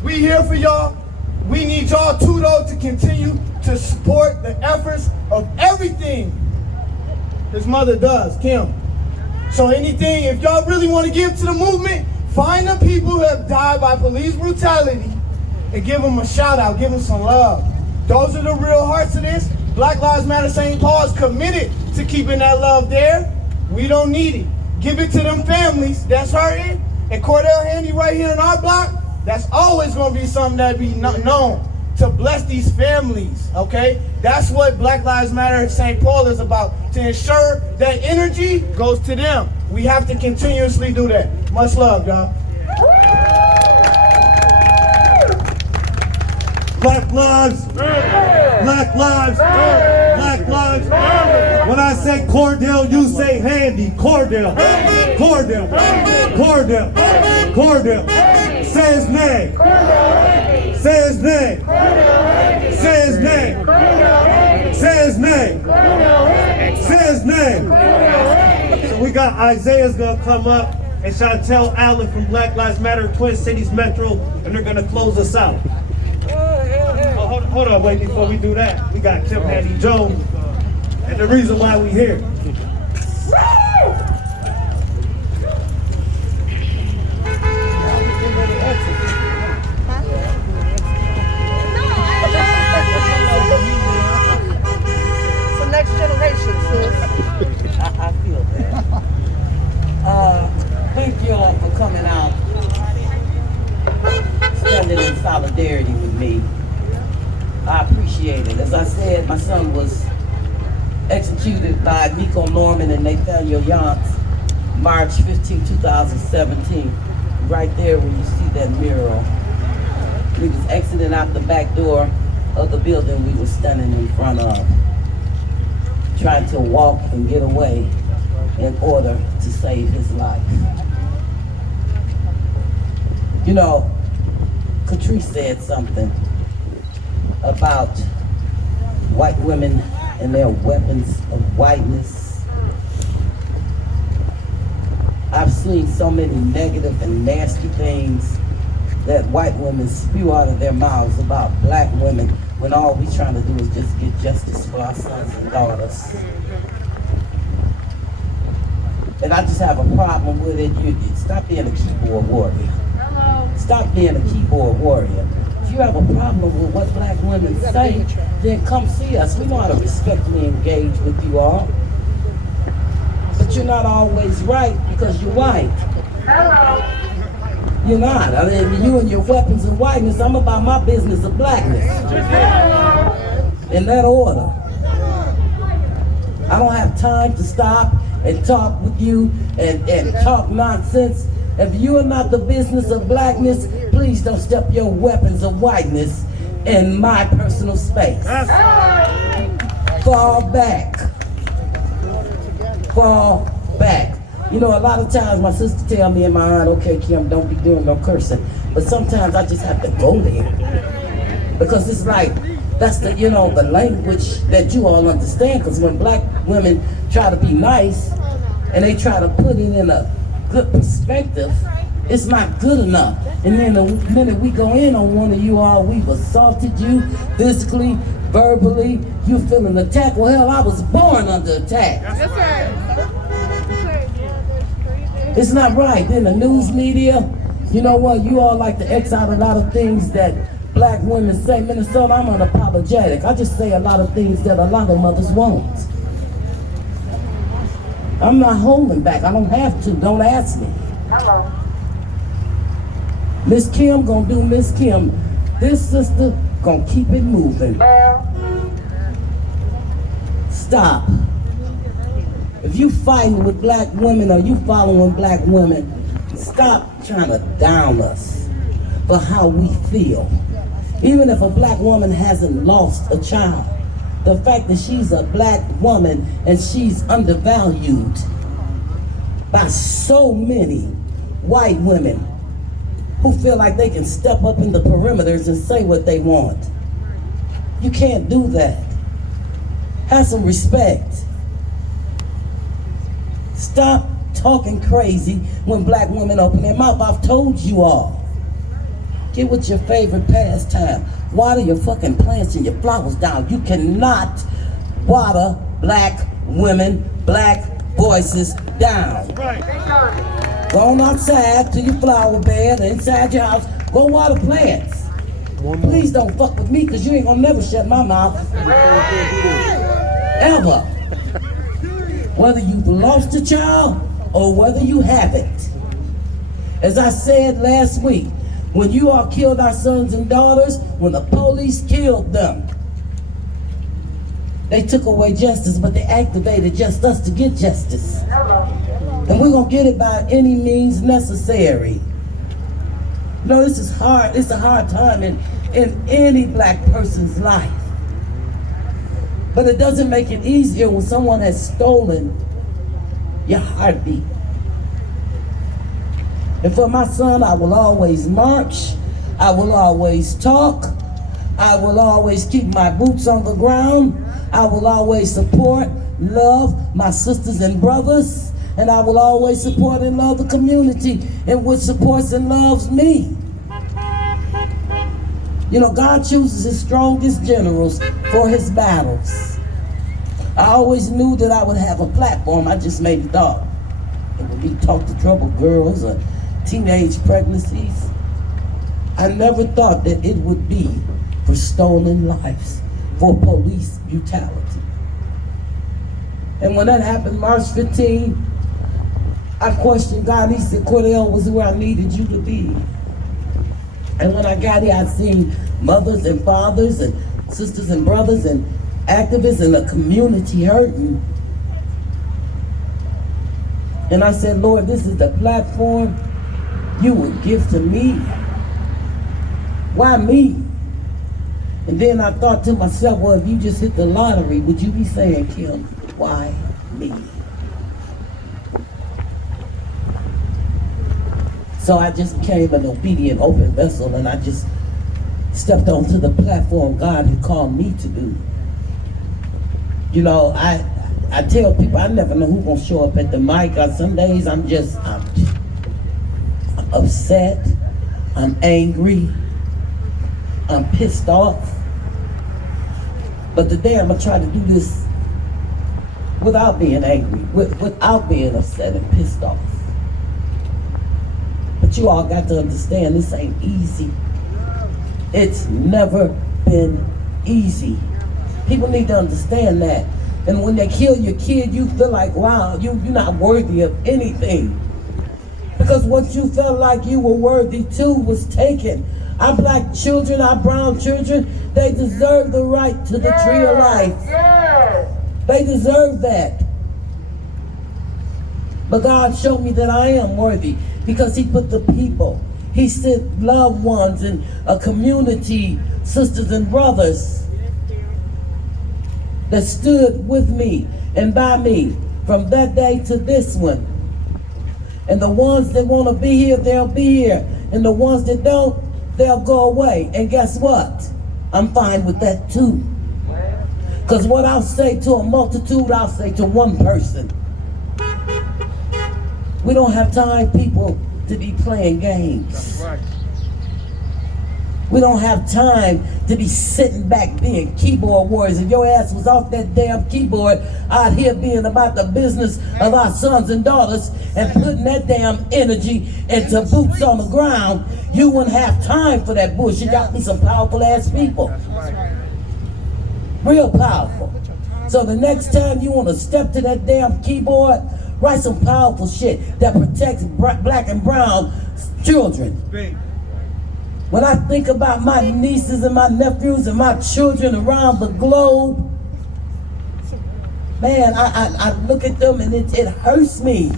we here for y'all. We need y'all too, though, to continue to support the efforts of everything his mother does, Kim. So anything, if y'all really want to give to the movement, find the people who have died by police brutality and give them a shout out, give them some love. Those are the real hearts of this. Black Lives Matter St. Paul is committed to keeping that love there. We don't need it. Give it to them families that's hurting. And Cordale Handy right here in our block, that's always going to be something that be known to bless these families, okay? That's what Black Lives Matter St. Paul is about, to ensure that energy goes to them. We have to continuously do that. Much love, y'all. Black lives, black lives, black lives. When I say Cordale, you say Handy. Cordale, Cordale, Cordale, Cordale. Say Say his name. Say his name. Say his name. Say his name. Say his name. So we got Isaiah's gonna come up and Chantel Allen from Black Lives Matter Twin Cities Metro, and they're gonna close us out. Oh, hold on, wait, before we do that, we got Kim Handy Jones, and the reason why we here. So next generation, sis. I feel that. Thank you all for coming out, standing in solidarity with me. I appreciate it. As I said, my son was executed by Nico Norman and Nathaniel Yance, March 15, 2017. Right there where you see that mural. He was exiting out the back door of the building we were standing in front of, trying to walk and get away in order to save his life. You know, Catrice said something about white women and their weapons of whiteness. I've seen so many negative and nasty things that white women spew out of their mouths about black women when all we're trying to do is just get justice for our sons and daughters. And I just have a problem with it. You stop being a keyboard warrior. Stop being a keyboard warrior. If you have a problem with what black women say, then come see us. We know how to respectfully engage with you all. But you're not always right because you're white. You're not. I mean, you and your weapons of whiteness, I'm about my business of blackness. In that order. I don't have time to stop and talk with you and talk nonsense. If you are not the business of blackness, please don't step your weapons of whiteness in my personal space. Fall back. Fall back. You know, a lot of times my sister tell me in my mind, okay, Kim, don't be doing no cursing. But sometimes I just have to go there. Because it's like, that's the, you know, the language that you all understand. Because when black women try to be nice and they try to put it in a good perspective, it's not good enough. And then the minute we go in on one of you all, we've assaulted you physically, verbally, you feeling attacked. Well, hell, I was born under attack. That's right. It's not right. Then the news media, you know what, you all like to X out a lot of things that black women say. Minnesota, I'm unapologetic. I just say a lot of things that a lot of mothers won't. I'm not holding back. I don't have to. Don't ask me. Hello. Miss Kim gonna do Miss Kim. This sister gonna keep it moving. Stop. If you fighting with black women or you following black women, stop trying to down us for how we feel. Even if a black woman hasn't lost a child, the fact that she's a black woman and she's undervalued by so many white women who feel like they can step up in the perimeters and say what they want. You can't do that. Have some respect. Stop talking crazy when black women open their mouth. I've told you all. Get with your favorite pastime. Water your fucking plants and your flowers down. You cannot water black women, black voices down. Go on outside to your flower bed or inside your house. Go water plants. Please don't fuck with me because you ain't gonna never shut my mouth. Ever. Whether you've lost a child or whether you haven't. As I said last week, when you all killed our sons and daughters, when the police killed them, they took away justice, but they activated just us to get justice. And we're gonna get it by any means necessary. You know, this is hard. It's a hard time in any black person's life. But it doesn't make it easier when someone has stolen your heartbeat. And for my son, I will always march. I will always talk. I will always keep my boots on the ground. I will always support, love my sisters and brothers. And I will always support and love the community in which supports and loves me. You know, God chooses his strongest generals for his battles. I always knew that I would have a platform. I just made it up. It would be talk to troubled girls or teenage pregnancies. I never thought that it would be for stolen lives, for police brutality. And when that happened, March 15, I questioned God. He said, Cordale was where I needed you to be. And when I got here, I seen mothers and fathers and sisters and brothers and activists in the community hurting. And I said, Lord, this is the platform you would give to me. Why me? And then I thought to myself, well, if you just hit the lottery, would you be saying, Kim, why me? So I just became an obedient, open vessel, and I just stepped onto the platform God had called me to do. You know, I tell people I never know who's gonna show up at the mic. Some days I'm upset, I'm angry, I'm pissed off. But today I'm gonna try to do this without being angry, without being upset and pissed off. But you all got to understand, this ain't easy. It's never been easy. People need to understand that. And when they kill your kid, you feel like, wow, you're not worthy of anything. Because what you felt like you were worthy to was taken. Our black children, our brown children, they deserve the right to the tree of life. They deserve that. But God showed me that I am worthy because he put the people, he sent loved ones and a community, sisters and brothers that stood with me and by me from that day to this one. And the ones that want to be here, they'll be here. And the ones that don't, they'll go away. And guess what? I'm fine with that too. Because what I'll say to a multitude, I'll say to one person. We don't have time, people, to be playing games. We don't have time to be sitting back being keyboard warriors. If your ass was off that damn keyboard out here being about the business of our sons and daughters and putting that damn energy into boots on the ground, you wouldn't have time for that bullshit. Y'all be some powerful ass people. Real powerful. So the next time you want to step to that damn keyboard, write some powerful shit that protects black and brown children. When I think about my nieces and my nephews and my children around the globe, man, I look at them and it hurts me.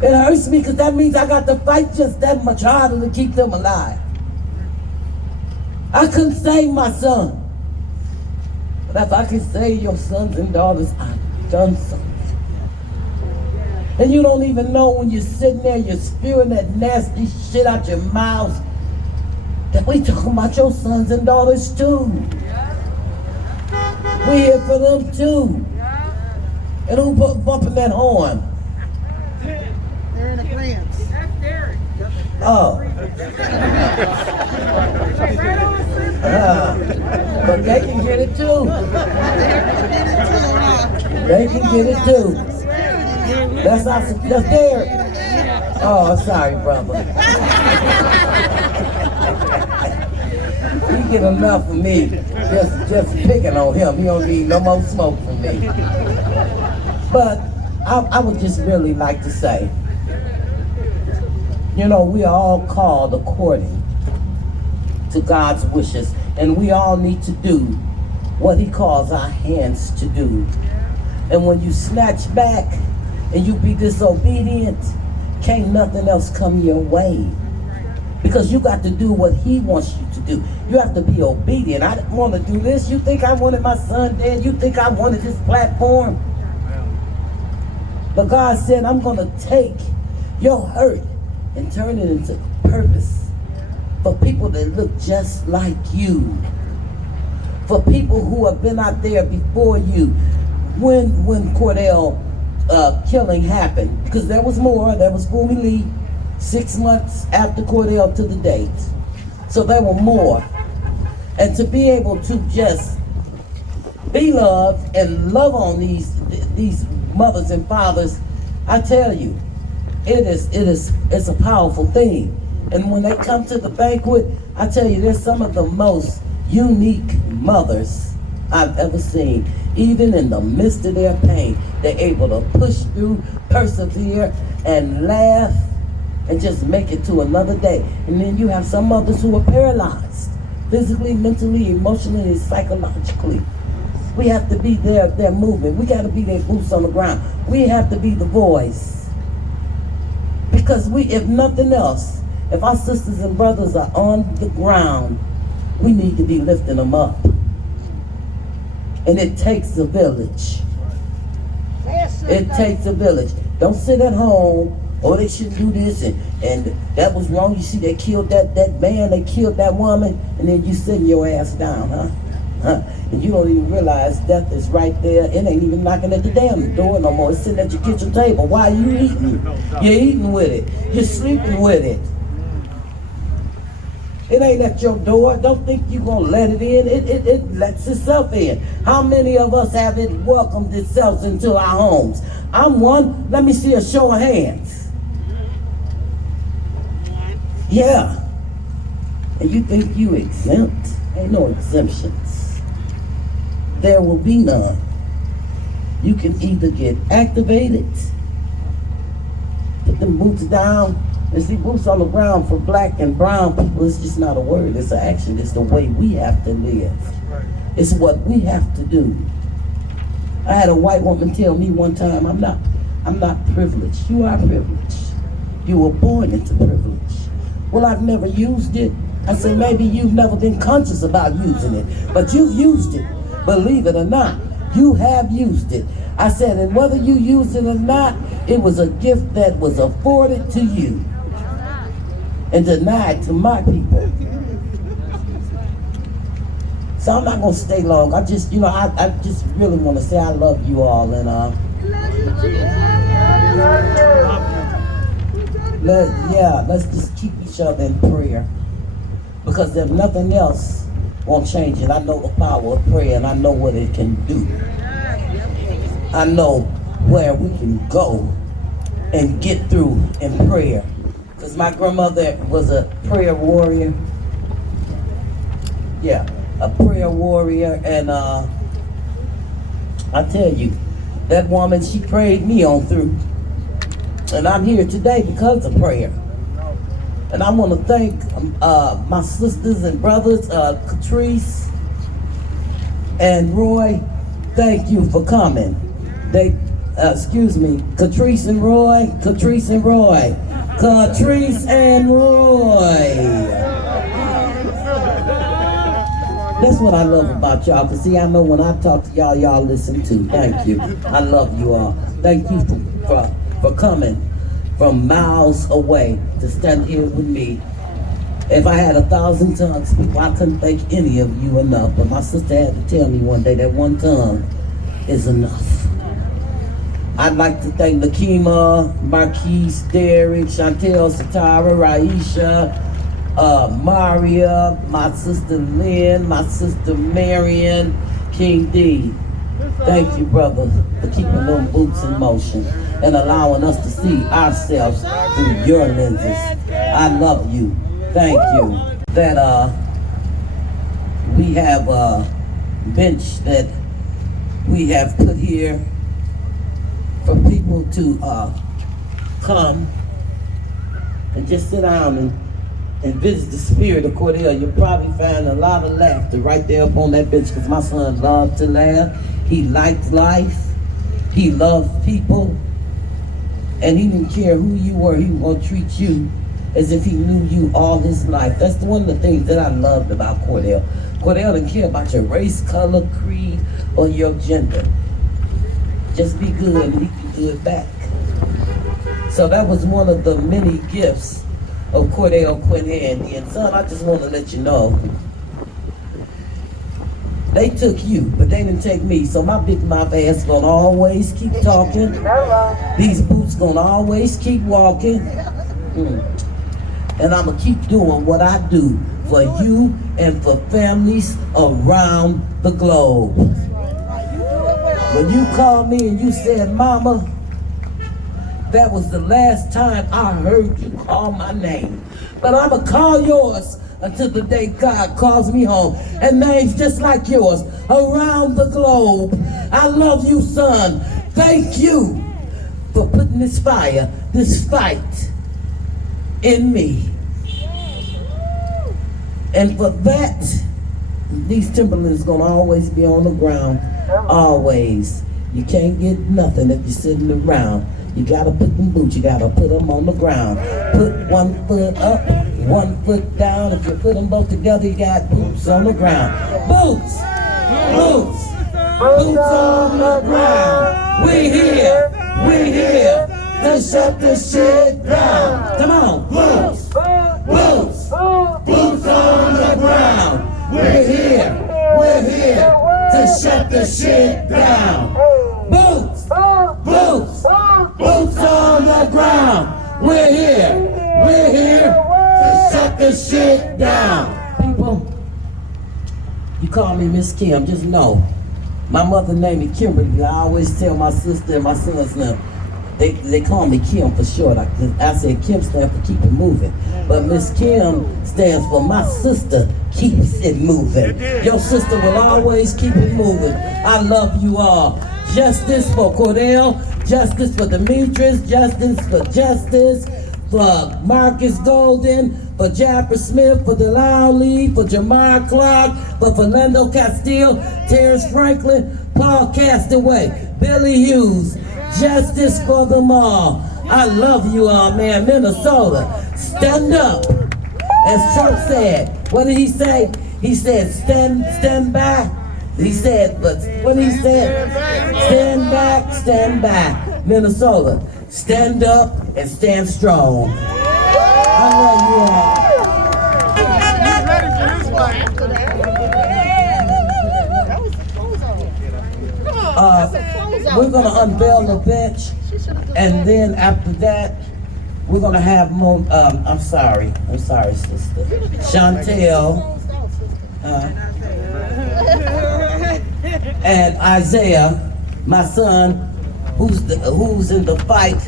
It hurts me because that means I got to fight just that much harder to keep them alive. I couldn't save my son. But if I can save your sons and daughters, I've done something. And you don't even know when you're sitting there, you're spewing that nasty shit out your mouth, that we talking about your sons and daughters too. We here for them too. And who bumping that horn? They're in agreement. That's Derek. Oh. But they can get it too. They can get it too. That's Derek. Oh, sorry, brother. He get enough of me just picking on him. He don't need no more smoke from me. But I would just really like to say, you know, we are all called according to God's wishes, and we all need to do what he calls our hands to do. And when you snatch back and you be disobedient, can't nothing else come your way. Because you got to do what he wants you to do. You have to be obedient. I didn't want to do this. You think I wanted my son dead? You think I wanted this platform? But God said, I'm going to take your hurt, and turn it into purpose for people that look just like you, for people who have been out there before you. When Cordale killing happened, because there was more, there was Fumi Lee 6 months after Cordale to the date. So there were more. And to be able to just be loved and love on these mothers and fathers, I tell you, it's a powerful thing. And when they come to the banquet, I tell you, there's some of the most unique mothers I've ever seen. Even in the midst of their pain, they're able to push through, persevere, and laugh, and just make it to another day. And then you have some mothers who are paralyzed, physically, mentally, emotionally, psychologically. We have to be their movement. We got to be their boots on the ground. We have to be the voice. Because if nothing else, if our sisters and brothers are on the ground, we need to be lifting them up. And it takes a village. It takes a village. Don't sit at home, oh, they shouldn't do this, and that was wrong. You see, they killed that man, they killed that woman, and then you sitting your ass down, huh? And you don't even realize death is right there. It ain't even knocking at the damn door no more. It's sitting at your kitchen table. Why are you eating? You're eating with it. You're sleeping with it. It ain't at your door. Don't think you're gonna let it in. It lets itself in. How many of us have it welcomed itself into our homes? I'm one. Let me see a show of hands. Yeah. And you think you exempt? Ain't no exemptions. There will be none. You can either get activated, put them boots down, and see, boots on the ground for black and brown people, it's just not a word, it's an action. It's the way we have to live. It's what we have to do. I had a white woman tell me one time, I'm not privileged. You are privileged. You were born into privilege. Well, I've never used it. I said, maybe you've never been conscious about using it, but you've used it. Believe it or not, you have used it. I said, and whether you use it or not, it was a gift that was afforded to you and denied to my people. So I'm not gonna stay long. I just, I just really want to say I love you all, and let's just keep each other in prayer, because if nothing else won't change it. I know the power of prayer, and I know what it can do. I know where we can go and get through in prayer. Because my grandmother was a prayer warrior. Yeah, a prayer warrior, and I tell you, that woman, she prayed me on through. And I'm here today because of prayer. And I want to thank my sisters and brothers, Catrice and Roy. Thank you for coming. Catrice and Roy. That's what I love about y'all. Cause see, I know when I talk to y'all, y'all listen too. Thank you. I love you all. Thank you for coming from miles away to stand here with me. If I had 1,000 tongues, people, I couldn't thank any of you enough. But my sister had to tell me one day that one tongue is enough. I'd like to thank Nakima, Marquise, Derek, Chantel, Satara, Raisha, Maria, my sister Lynn, my sister Marion, King D. Thank you, brother, for keeping them boots in motion and allowing us to see ourselves through your lenses. I love you. Thank you. That we have a bench that we have put here for people to come and just sit down and visit the spirit of Cordale. You'll probably find a lot of laughter right there up on that bench, because my son loved to laugh. He liked life. He loved people. And he didn't care who you were. He was going to treat you as if he knew you all his life. That's one of the things that I loved about Cordale. Cordale didn't care about your race, color, creed, or your gender. Just be good and he be good back. So that was one of the many gifts of Cordale Quinn Handy. And son, I just want to let you know, they took you, but they didn't take me. So my big mouth ass gonna always keep talking. These boots gonna always keep walking. And I'm gonna keep doing what I do for you and for families around the globe. When you called me and you said, Mama, that was the last time I heard you call my name. But I'm gonna call yours until the day God calls me home. And names just like yours around the globe. I love you, son. Thank you for putting this fire, this fight in me. And for that, these Timberlands gonna always be on the ground. Always. You can't get nothing if you're sitting around. You gotta put them boots, you gotta put them on the ground. Put one foot up, one foot down. If you put them both together, you got boots on the ground. Boots! Boots! Boots on the ground. We here to shut this shit down. Come on, boots! Boots! Boots on the ground. We're here to shut the shit down. Boots! Boots! Boots on the ground. We're here to shut the shit down. People, you call me Miss Kim, just know, my mother named me Kimberly. I always tell my sister and my sons now, they call me Kim for short. I said Kim stands for keep it moving. But Miss Kim stands for my sister keeps it moving. Your sister will always keep it moving. I love you all. Justice for Cordale, justice for Demetrius, justice for Marcus Golden, for Jaffer Smith, for Delisle Lee, for Jamar Clark, for Fernando Castillo, Terrence Franklin, Paul Castaway, Billy Hughes. Justice for them all. I love you all, man. Minnesota, stand up. As Trump said, what did he say? He said, stand back. He said, but what he said? Stand back. Minnesota, stand up and stand strong. I love you all. We're gonna unveil the bench, and then after that, we're gonna have I'm sorry, sister. Chantel and Isaiah, my son, who's in the fight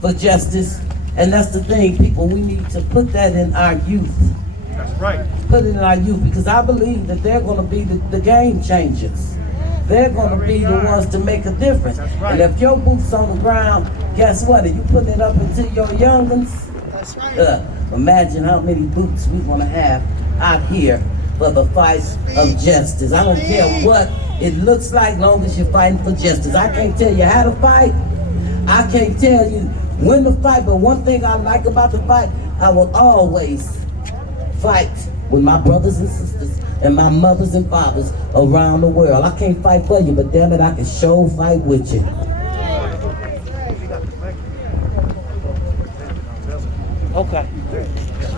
for justice. And that's the thing, people, we need to put that in our youth. That's right. Put it in our youth, because I believe that they're gonna be the game changers. They're going to be the ones to make a difference. Right. And if your boots on the ground, guess what? If you put it up into your young ones, that's right. Imagine how many boots we're going to have out here for the fight of justice. I don't care what it looks like, long as you're fighting for justice. I can't tell you how to fight. I can't tell you when to fight, but one thing I like about the fight, I will always fight with my brothers and sisters and my mothers and fathers around the world. I can't fight for you, but damn it, I can sure fight with you. Okay.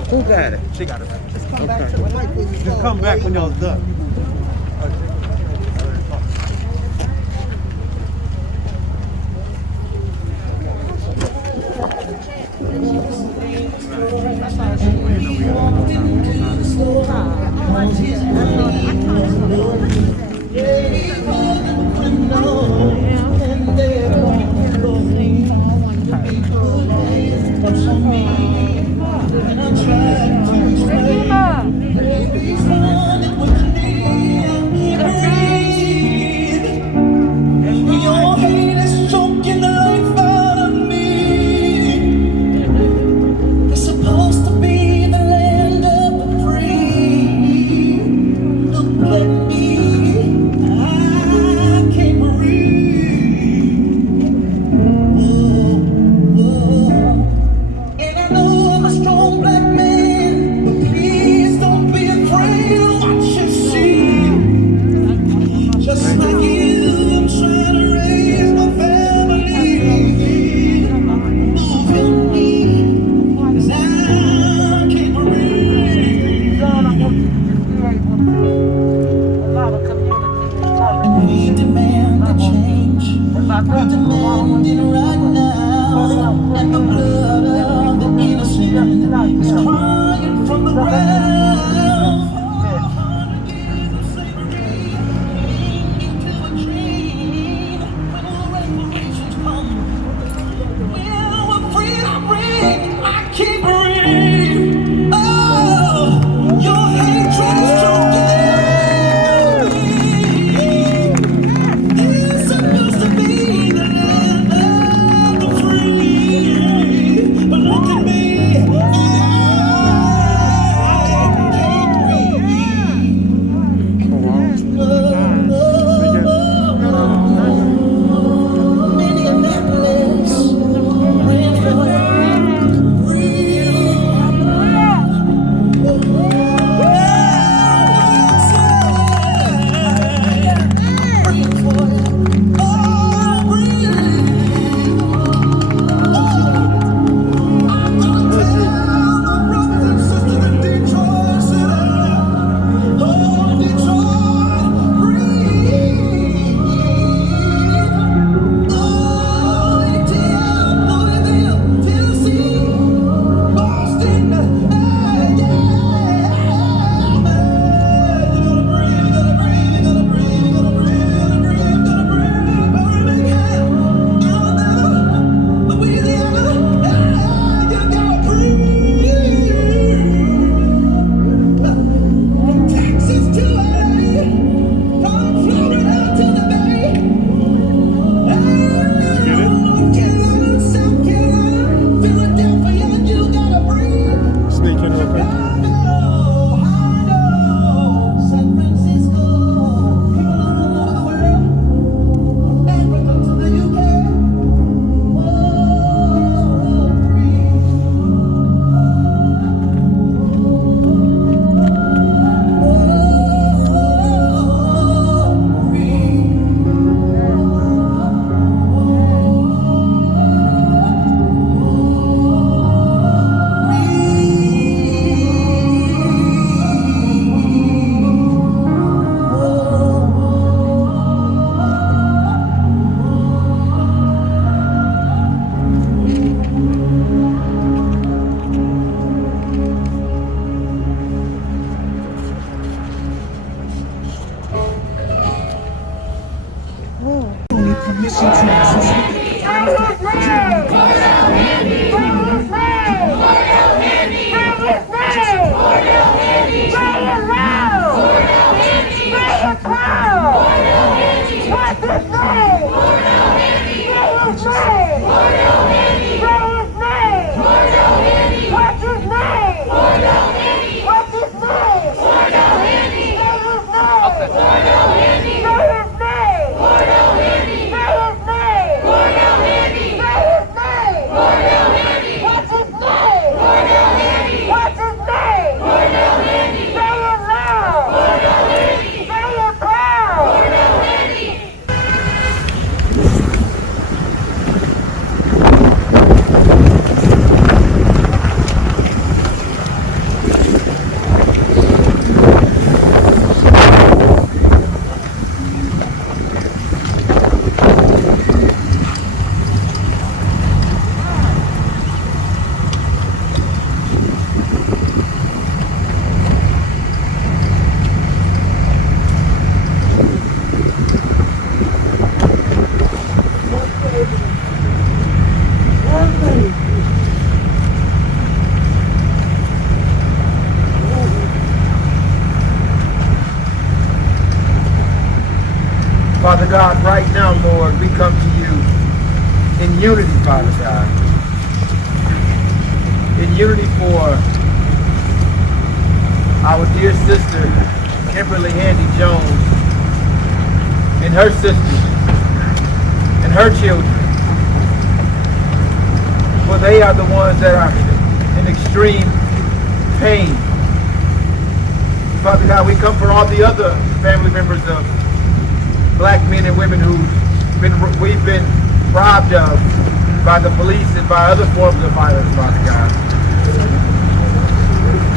Who got it? She got it. Just come back to the mic when you Just come back when y'all done. demanding right now, and the blood of the innocent is crying from the ground. 100 years of slavery into a dream. Will reparations come? Will freedom ring? I keep reading. Oh, your hatred is too deep. It's supposed to be the land of the free, but look at me. Father God, right now, Lord, we come to you in unity, Father God. In unity for our dear sister, Kimberly Handy Jones, and her sisters, and her children. For they are the ones that are in extreme pain. Father God, we come for all the other family members of black men and women we've been robbed of by the police and by other forms of violence, Father God.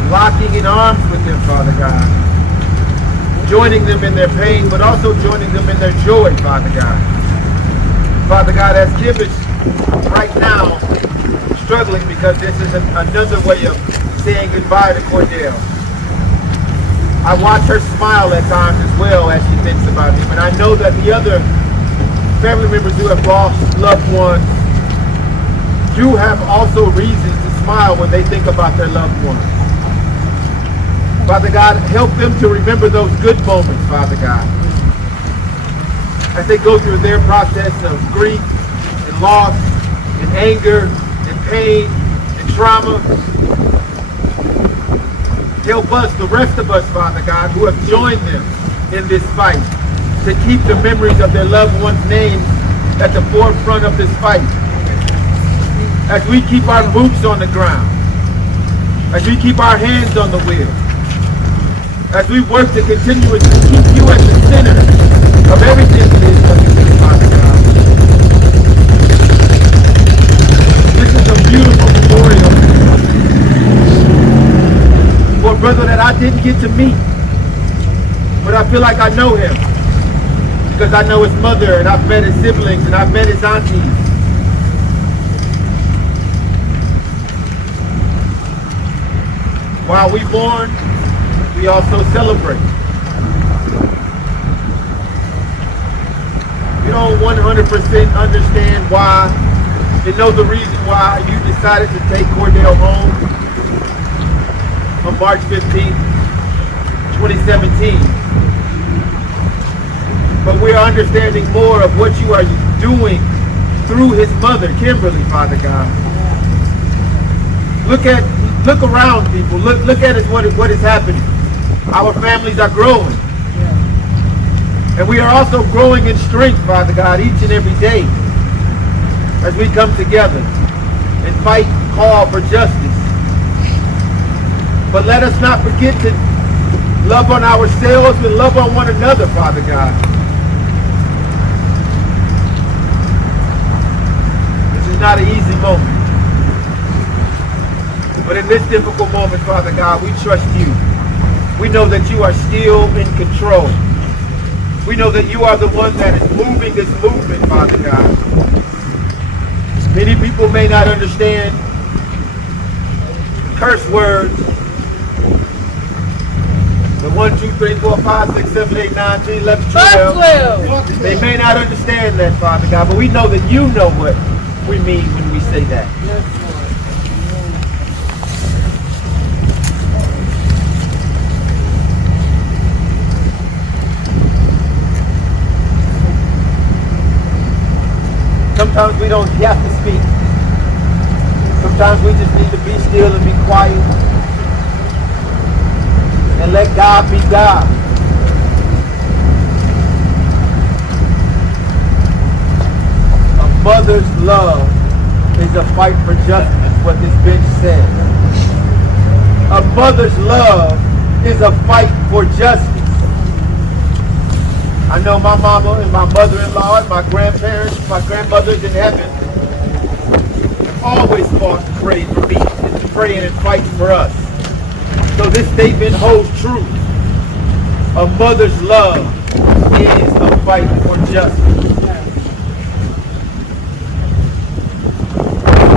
Locking in arms with them, Father God. Joining them in their pain, but also joining them in their joy, Father God. Father God, as Kim is right now struggling because this is another way of saying goodbye to Cordale. I watch her smile at times as well as she thinks about him. And I know that the other family members who have lost loved ones do have also reasons to smile when they think about their loved ones. Father God, help them to remember those good moments, Father God, as they go through their process of grief and loss and anger and pain and trauma. Help us, the rest of us, Father God, who have joined them in this fight, to keep the memories of their loved ones' names at the forefront of this fight. As we keep our boots on the ground, as we keep our hands on the wheel, as we work to continuously keep you at the center of everything it is that we do, Father God. This is a beautiful memorial for a brother that I didn't get to meet, but I feel like I know him because I know his mother, and I've met his siblings, and I've met his aunties. While we mourn, we also celebrate. We don't 100% understand why, and know the reason why you decided to take Cordale home on March 15, 2017. But we're understanding more of what you are doing through his mother, Kimberly, Father God. Look around, people. Look at us, what is happening. Our families are growing. And we are also growing in strength, Father God, each and every day as we come together and fight, call for justice. But let us not forget to love on ourselves and love on one another, Father God. This is not an easy moment. But in this difficult moment, Father God, we trust you. We know that you are still in control. We know that you are the one that is moving this movement, Father God. Many people may not understand curse words. The 1, 2, 3, 4, 5, 6, 7, 8, 9, 10, 11, 12. They may not understand that, Father God, but we know that you know what we mean when we say that. Sometimes we don't have to speak. Sometimes we just need to be still and be quiet and let God be God. A mother's love is a fight for justice, what this bench says. A mother's love is a fight for justice. I know my mama and my mother-in-law and my grandparents, my grandmothers in heaven have always fought and prayed for me and praying and fighting for us. So this statement holds true. A mother's love is a fight for justice.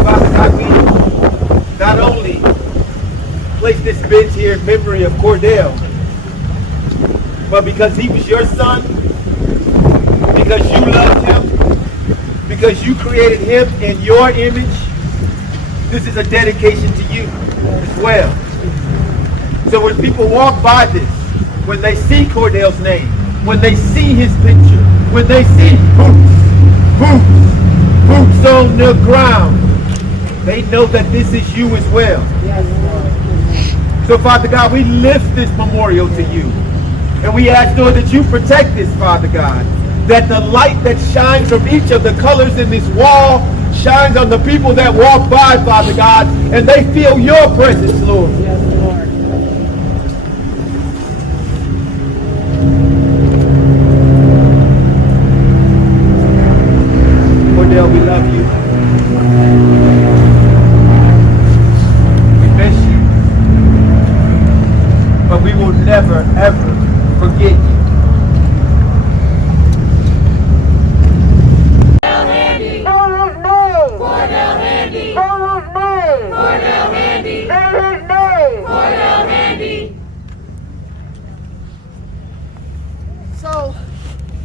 Father God, we not only place this bench here in memory of Cordale, but because he was your son, because you loved him, because you created him in your image, this is a dedication to you as well. So when people walk by this, when they see Cordale's name, when they see his picture, when they see boots on the ground, they know that this is you as well. So Father God, we lift this memorial to you. And we ask, Lord, that you protect this, Father God. That the light that shines from each of the colors in this wall shines on the people that walk by, Father God, and they feel your presence, Lord. Yes, Lord. Cordale, we love you. We miss you. But we will never, ever forget you.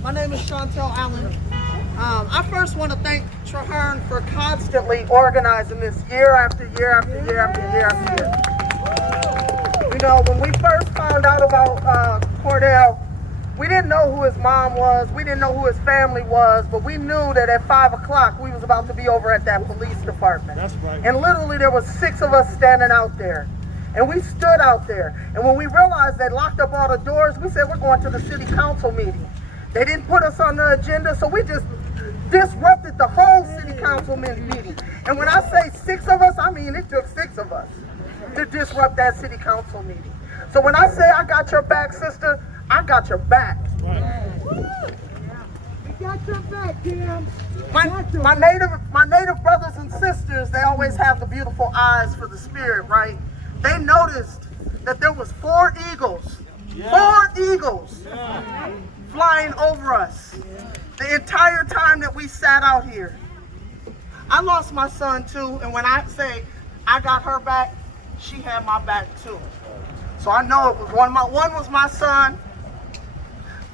My name is Chantel Allen. I first want to thank Traherne for constantly organizing this year after year after year after year after year. You know, when we first found out about Cordale, we didn't know who his mom was, we didn't know who his family was, but we knew that at 5 o'clock we was about to be over at that police department. That's right. And literally there was 6 of us standing out there. And we stood out there. And when we realized they locked up all the doors, we said we're going to the city council meeting. They didn't put us on the agenda, so we just disrupted the whole city council meeting. And when I say 6 of us, I mean it took 6 of us to disrupt that city council meeting. So when I say I got your back, sister, I got your back. Right. We got your back, Kim. My native brothers and sisters, they always have the beautiful eyes for the spirit, right? They noticed that there was 4 eagles, 4 eagles flying over us the entire time that we sat out here. I lost my son too, and when I say I got her back, she had my back too. So I know it was one was my son,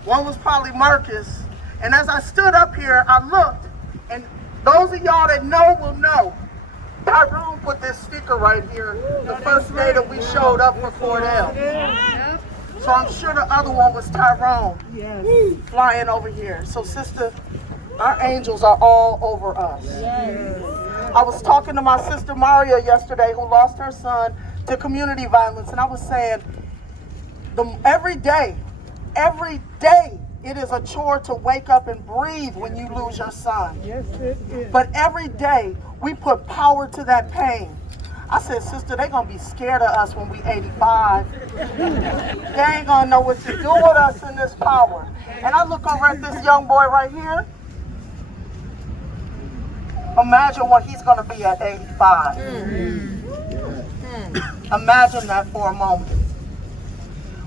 one was probably Marcus. And as I stood up here, I looked, and those of y'all that know will know, Tyrone put this sticker right here the first day that we showed up for Cordale. So I'm sure the other one was Tyrone flying over here. So sister, our angels are all over us. I was talking to my sister Maria yesterday who lost her son to community violence, and I was saying every day it is a chore to wake up and breathe when you lose your son. Yes, it is. But every day we put power to that pain. I said, sister, they're gonna be scared of us when we 85. They ain't gonna know what to do with us in this power. And I look over at this young boy right here. Imagine what he's gonna be at 85. Imagine that for a moment.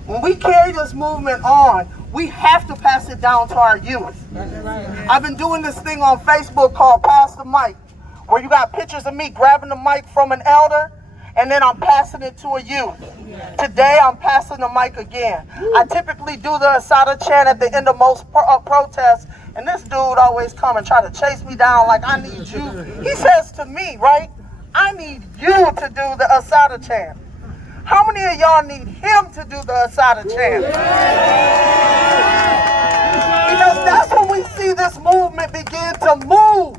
When we carry this movement on, we have to pass it down to our youth. I've been doing this thing on Facebook called Pass the Mic, where you got pictures of me grabbing the mic from an elder, and then I'm passing it to a youth. Today, I'm passing the mic again. I typically do the Asada chant at the end of most protests, and this dude always come and try to chase me down like I need you. He says to me, right, I need you to do the Asada chant. How many of y'all need him to do the Asada chant? Because that's when we see this movement begin to move.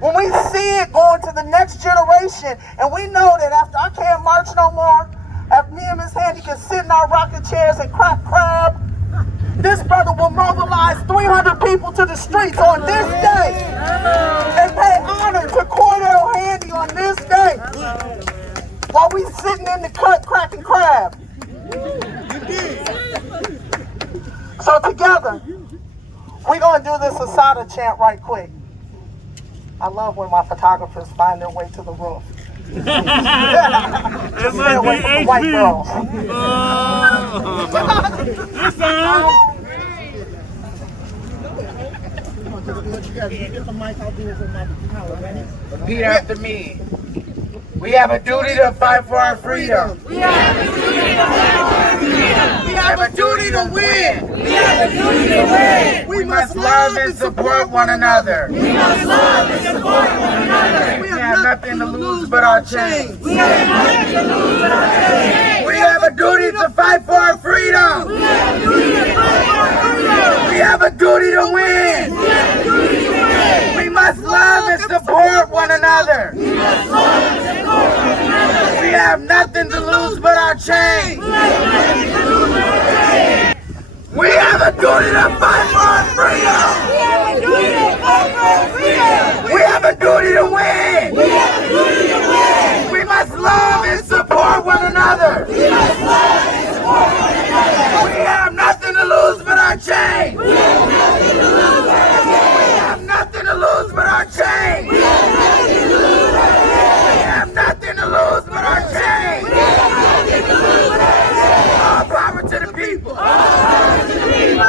When we see it going to the next generation, and we know that after I can't march no more, after me and Miss Handy can sit in our rocking chairs and crack crab, this brother will mobilize 300 people to the streets on this day and pay honor to Cordale Handy on this day while we sitting in the cut cracking crab. So together, we're going to do this Asada chant right quick. I love when my photographers find their way to the roof. Just stay away from the white girls. Repeat after me. We have a duty to fight for our freedom. We have a duty to fight for our freedom. We have a duty to win. We have a duty to win. We must love and support one another. We must love and support one another. We have nothing to lose but our chains. We have nothing to lose but our chains. We have a duty to fight for our freedom. We have a duty to fight for our freedom. We have a duty to win. We have a duty to win. We must love and support one another. We must love and support one another. We have nothing to lose but our chains. We have nothing to lose but our chains. We have a duty to fight for our freedom. We have a duty to fight for our freedom. We have a duty to win. We have a duty to win. We must love and support one another. We must love and support one another. We have nothing to lose but our chains. We have nothing to lose but our chains. We have nothing to lose but our chains. We have nothing to lose but our chains. We have nothing to lose but our chains. We have nothing to lose but our chains. All power to the people. All power to the people.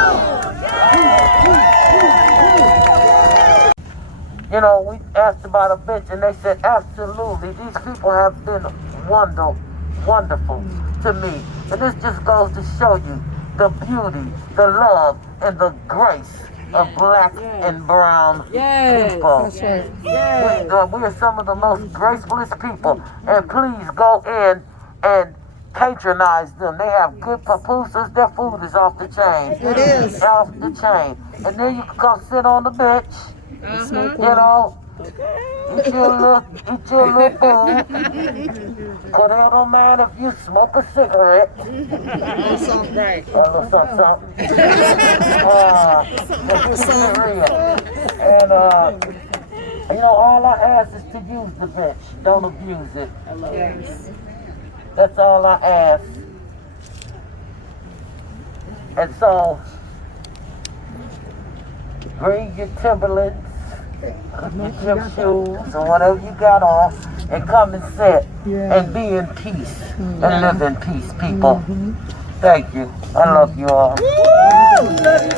You know, we asked about a bench and they said, absolutely, these people have been wonderful to me. And this just goes to show you the beauty, the love, and the grace of black and brown people. That's right. We are some of the most graceless people, and please go in and patronize them. They have good pupusas. Their food is off the chain. It is. Off the chain. And then you can come sit on the bench. You know, eat your little food. Cordale don't mind if you smoke a cigarette. Right. A little something. And you know, all I ask is to use the bench. Don't abuse it. Yes. That's all I ask. And so, bring your Timberlands, your gym shoes, or whatever you got on, and come and sit and be in peace and live in peace, people. Thank you. I love you all. Love you too.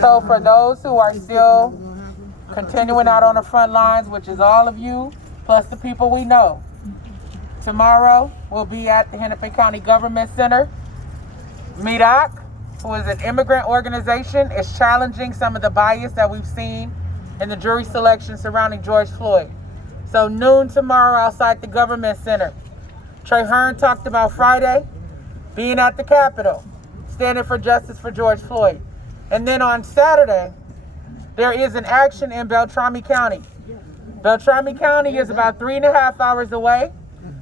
So for those who are still continuing out on the front lines, which is all of you, plus the people we know, tomorrow we'll be at the Hennepin County Government Center. MIDOC, who is an immigrant organization, is challenging some of the bias that we've seen in the jury selection surrounding George Floyd. So noon tomorrow outside the Government Center. Trey Hearn talked about Friday being at the Capitol, standing for justice for George Floyd. And then on Saturday, there is an action in Beltrami County. Beltrami County is about 3.5 hours away.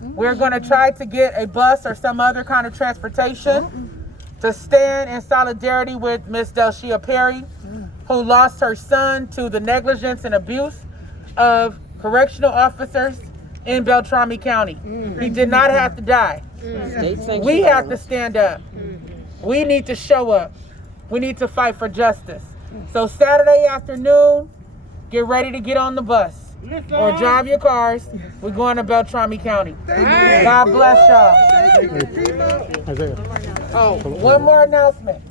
We're going to try to get a bus or some other kind of transportation to stand in solidarity with Miss Delshia Perry, who lost her son to the negligence and abuse of correctional officers in Beltrami County. He did not have to die. We have to stand up. We need to show up. We need to fight for justice. So Saturday afternoon, get ready to get on the bus or drive your cars. We're going to Beltrami County. God bless y'all. Oh, one more announcement.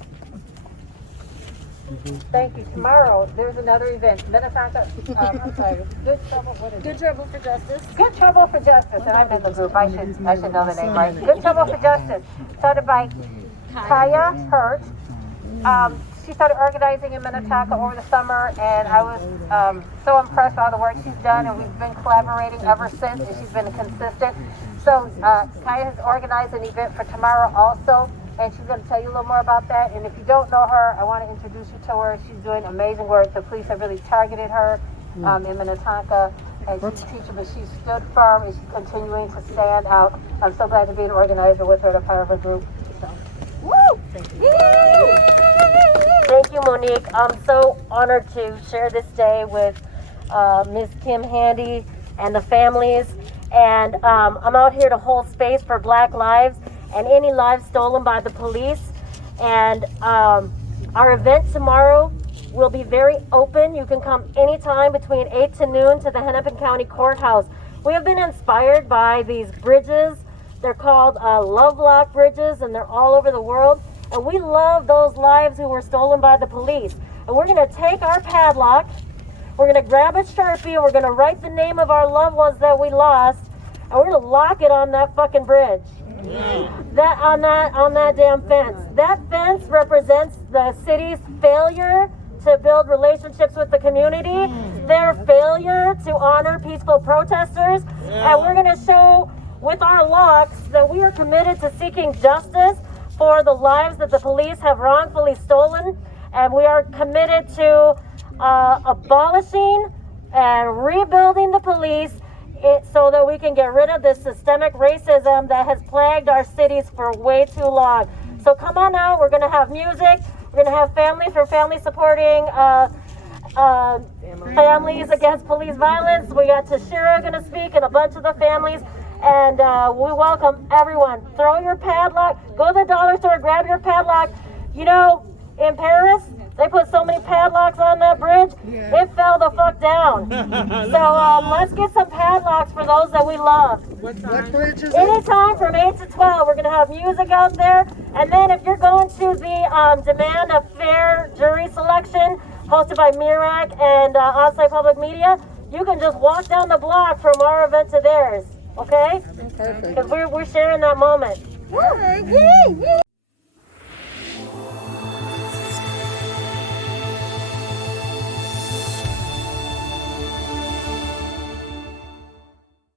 Thank you. Tomorrow, there's another event. Minnetonka, I'm sorry, Good Trouble, what is it? Good Trouble for Justice. Good Trouble for Justice, and I'm in the group. I should know the name right. Good Trouble for Justice, started by Kaya Hurt. She started organizing in Minnetonka over the summer, and I was so impressed by all the work she's done, and we've been collaborating ever since, and she's been consistent. So Kaya has organized an event for tomorrow also, and she's going to tell you a little more about that. And if you don't know her, I want to introduce you to her. She's doing amazing work. The police have really targeted her in Minnetonka, and she's a teacher, but she's stood firm, and she's continuing to stand out. I'm so glad to be an organizer with her, to part of her group. So, woo! Thank you. Thank you, Monique. I'm so honored to share this day with Ms. Kim Handy and the families. And I'm out here to hold space for Black lives and any lives stolen by the police. And our event tomorrow will be very open. You can come anytime between 8 to noon to the Hennepin County Courthouse. We have been inspired by these bridges. They're called Love Lock bridges, and they're all over the world. And we love those lives who were stolen by the police. And we're going to take our padlock, we're going to grab a Sharpie, and we're going to write the name of our loved ones that we lost, and we're going to lock it on that fucking bridge. That on that damn fence. That fence represents the city's failure to build relationships with the community, their failure to honor peaceful protesters, and we're going to show with our locks that we are committed to seeking justice for the lives that the police have wrongfully stolen, and we are committed to abolishing and rebuilding the police so that we can get rid of this systemic racism that has plagued our cities for way too long. So come on out, we're gonna have music, we're gonna have families for family supporting families against police violence. We got Tashira gonna speak and a bunch of the families. And we welcome everyone. Throw your padlock, go to the dollar store, grab your padlock. You know, in Paris, they put so many padlocks on that bridge, it fell the fuck down. So let's get some padlocks for those that we love. What bridge is it? Anytime from 8 to 12, we're gonna have music out there, And then if you're going to the Demand a Fair jury selection hosted by MIRAC and Onsite Public Media, you can just walk down the block from our event to theirs, okay? Perfect. Because we're sharing that moment. Woo!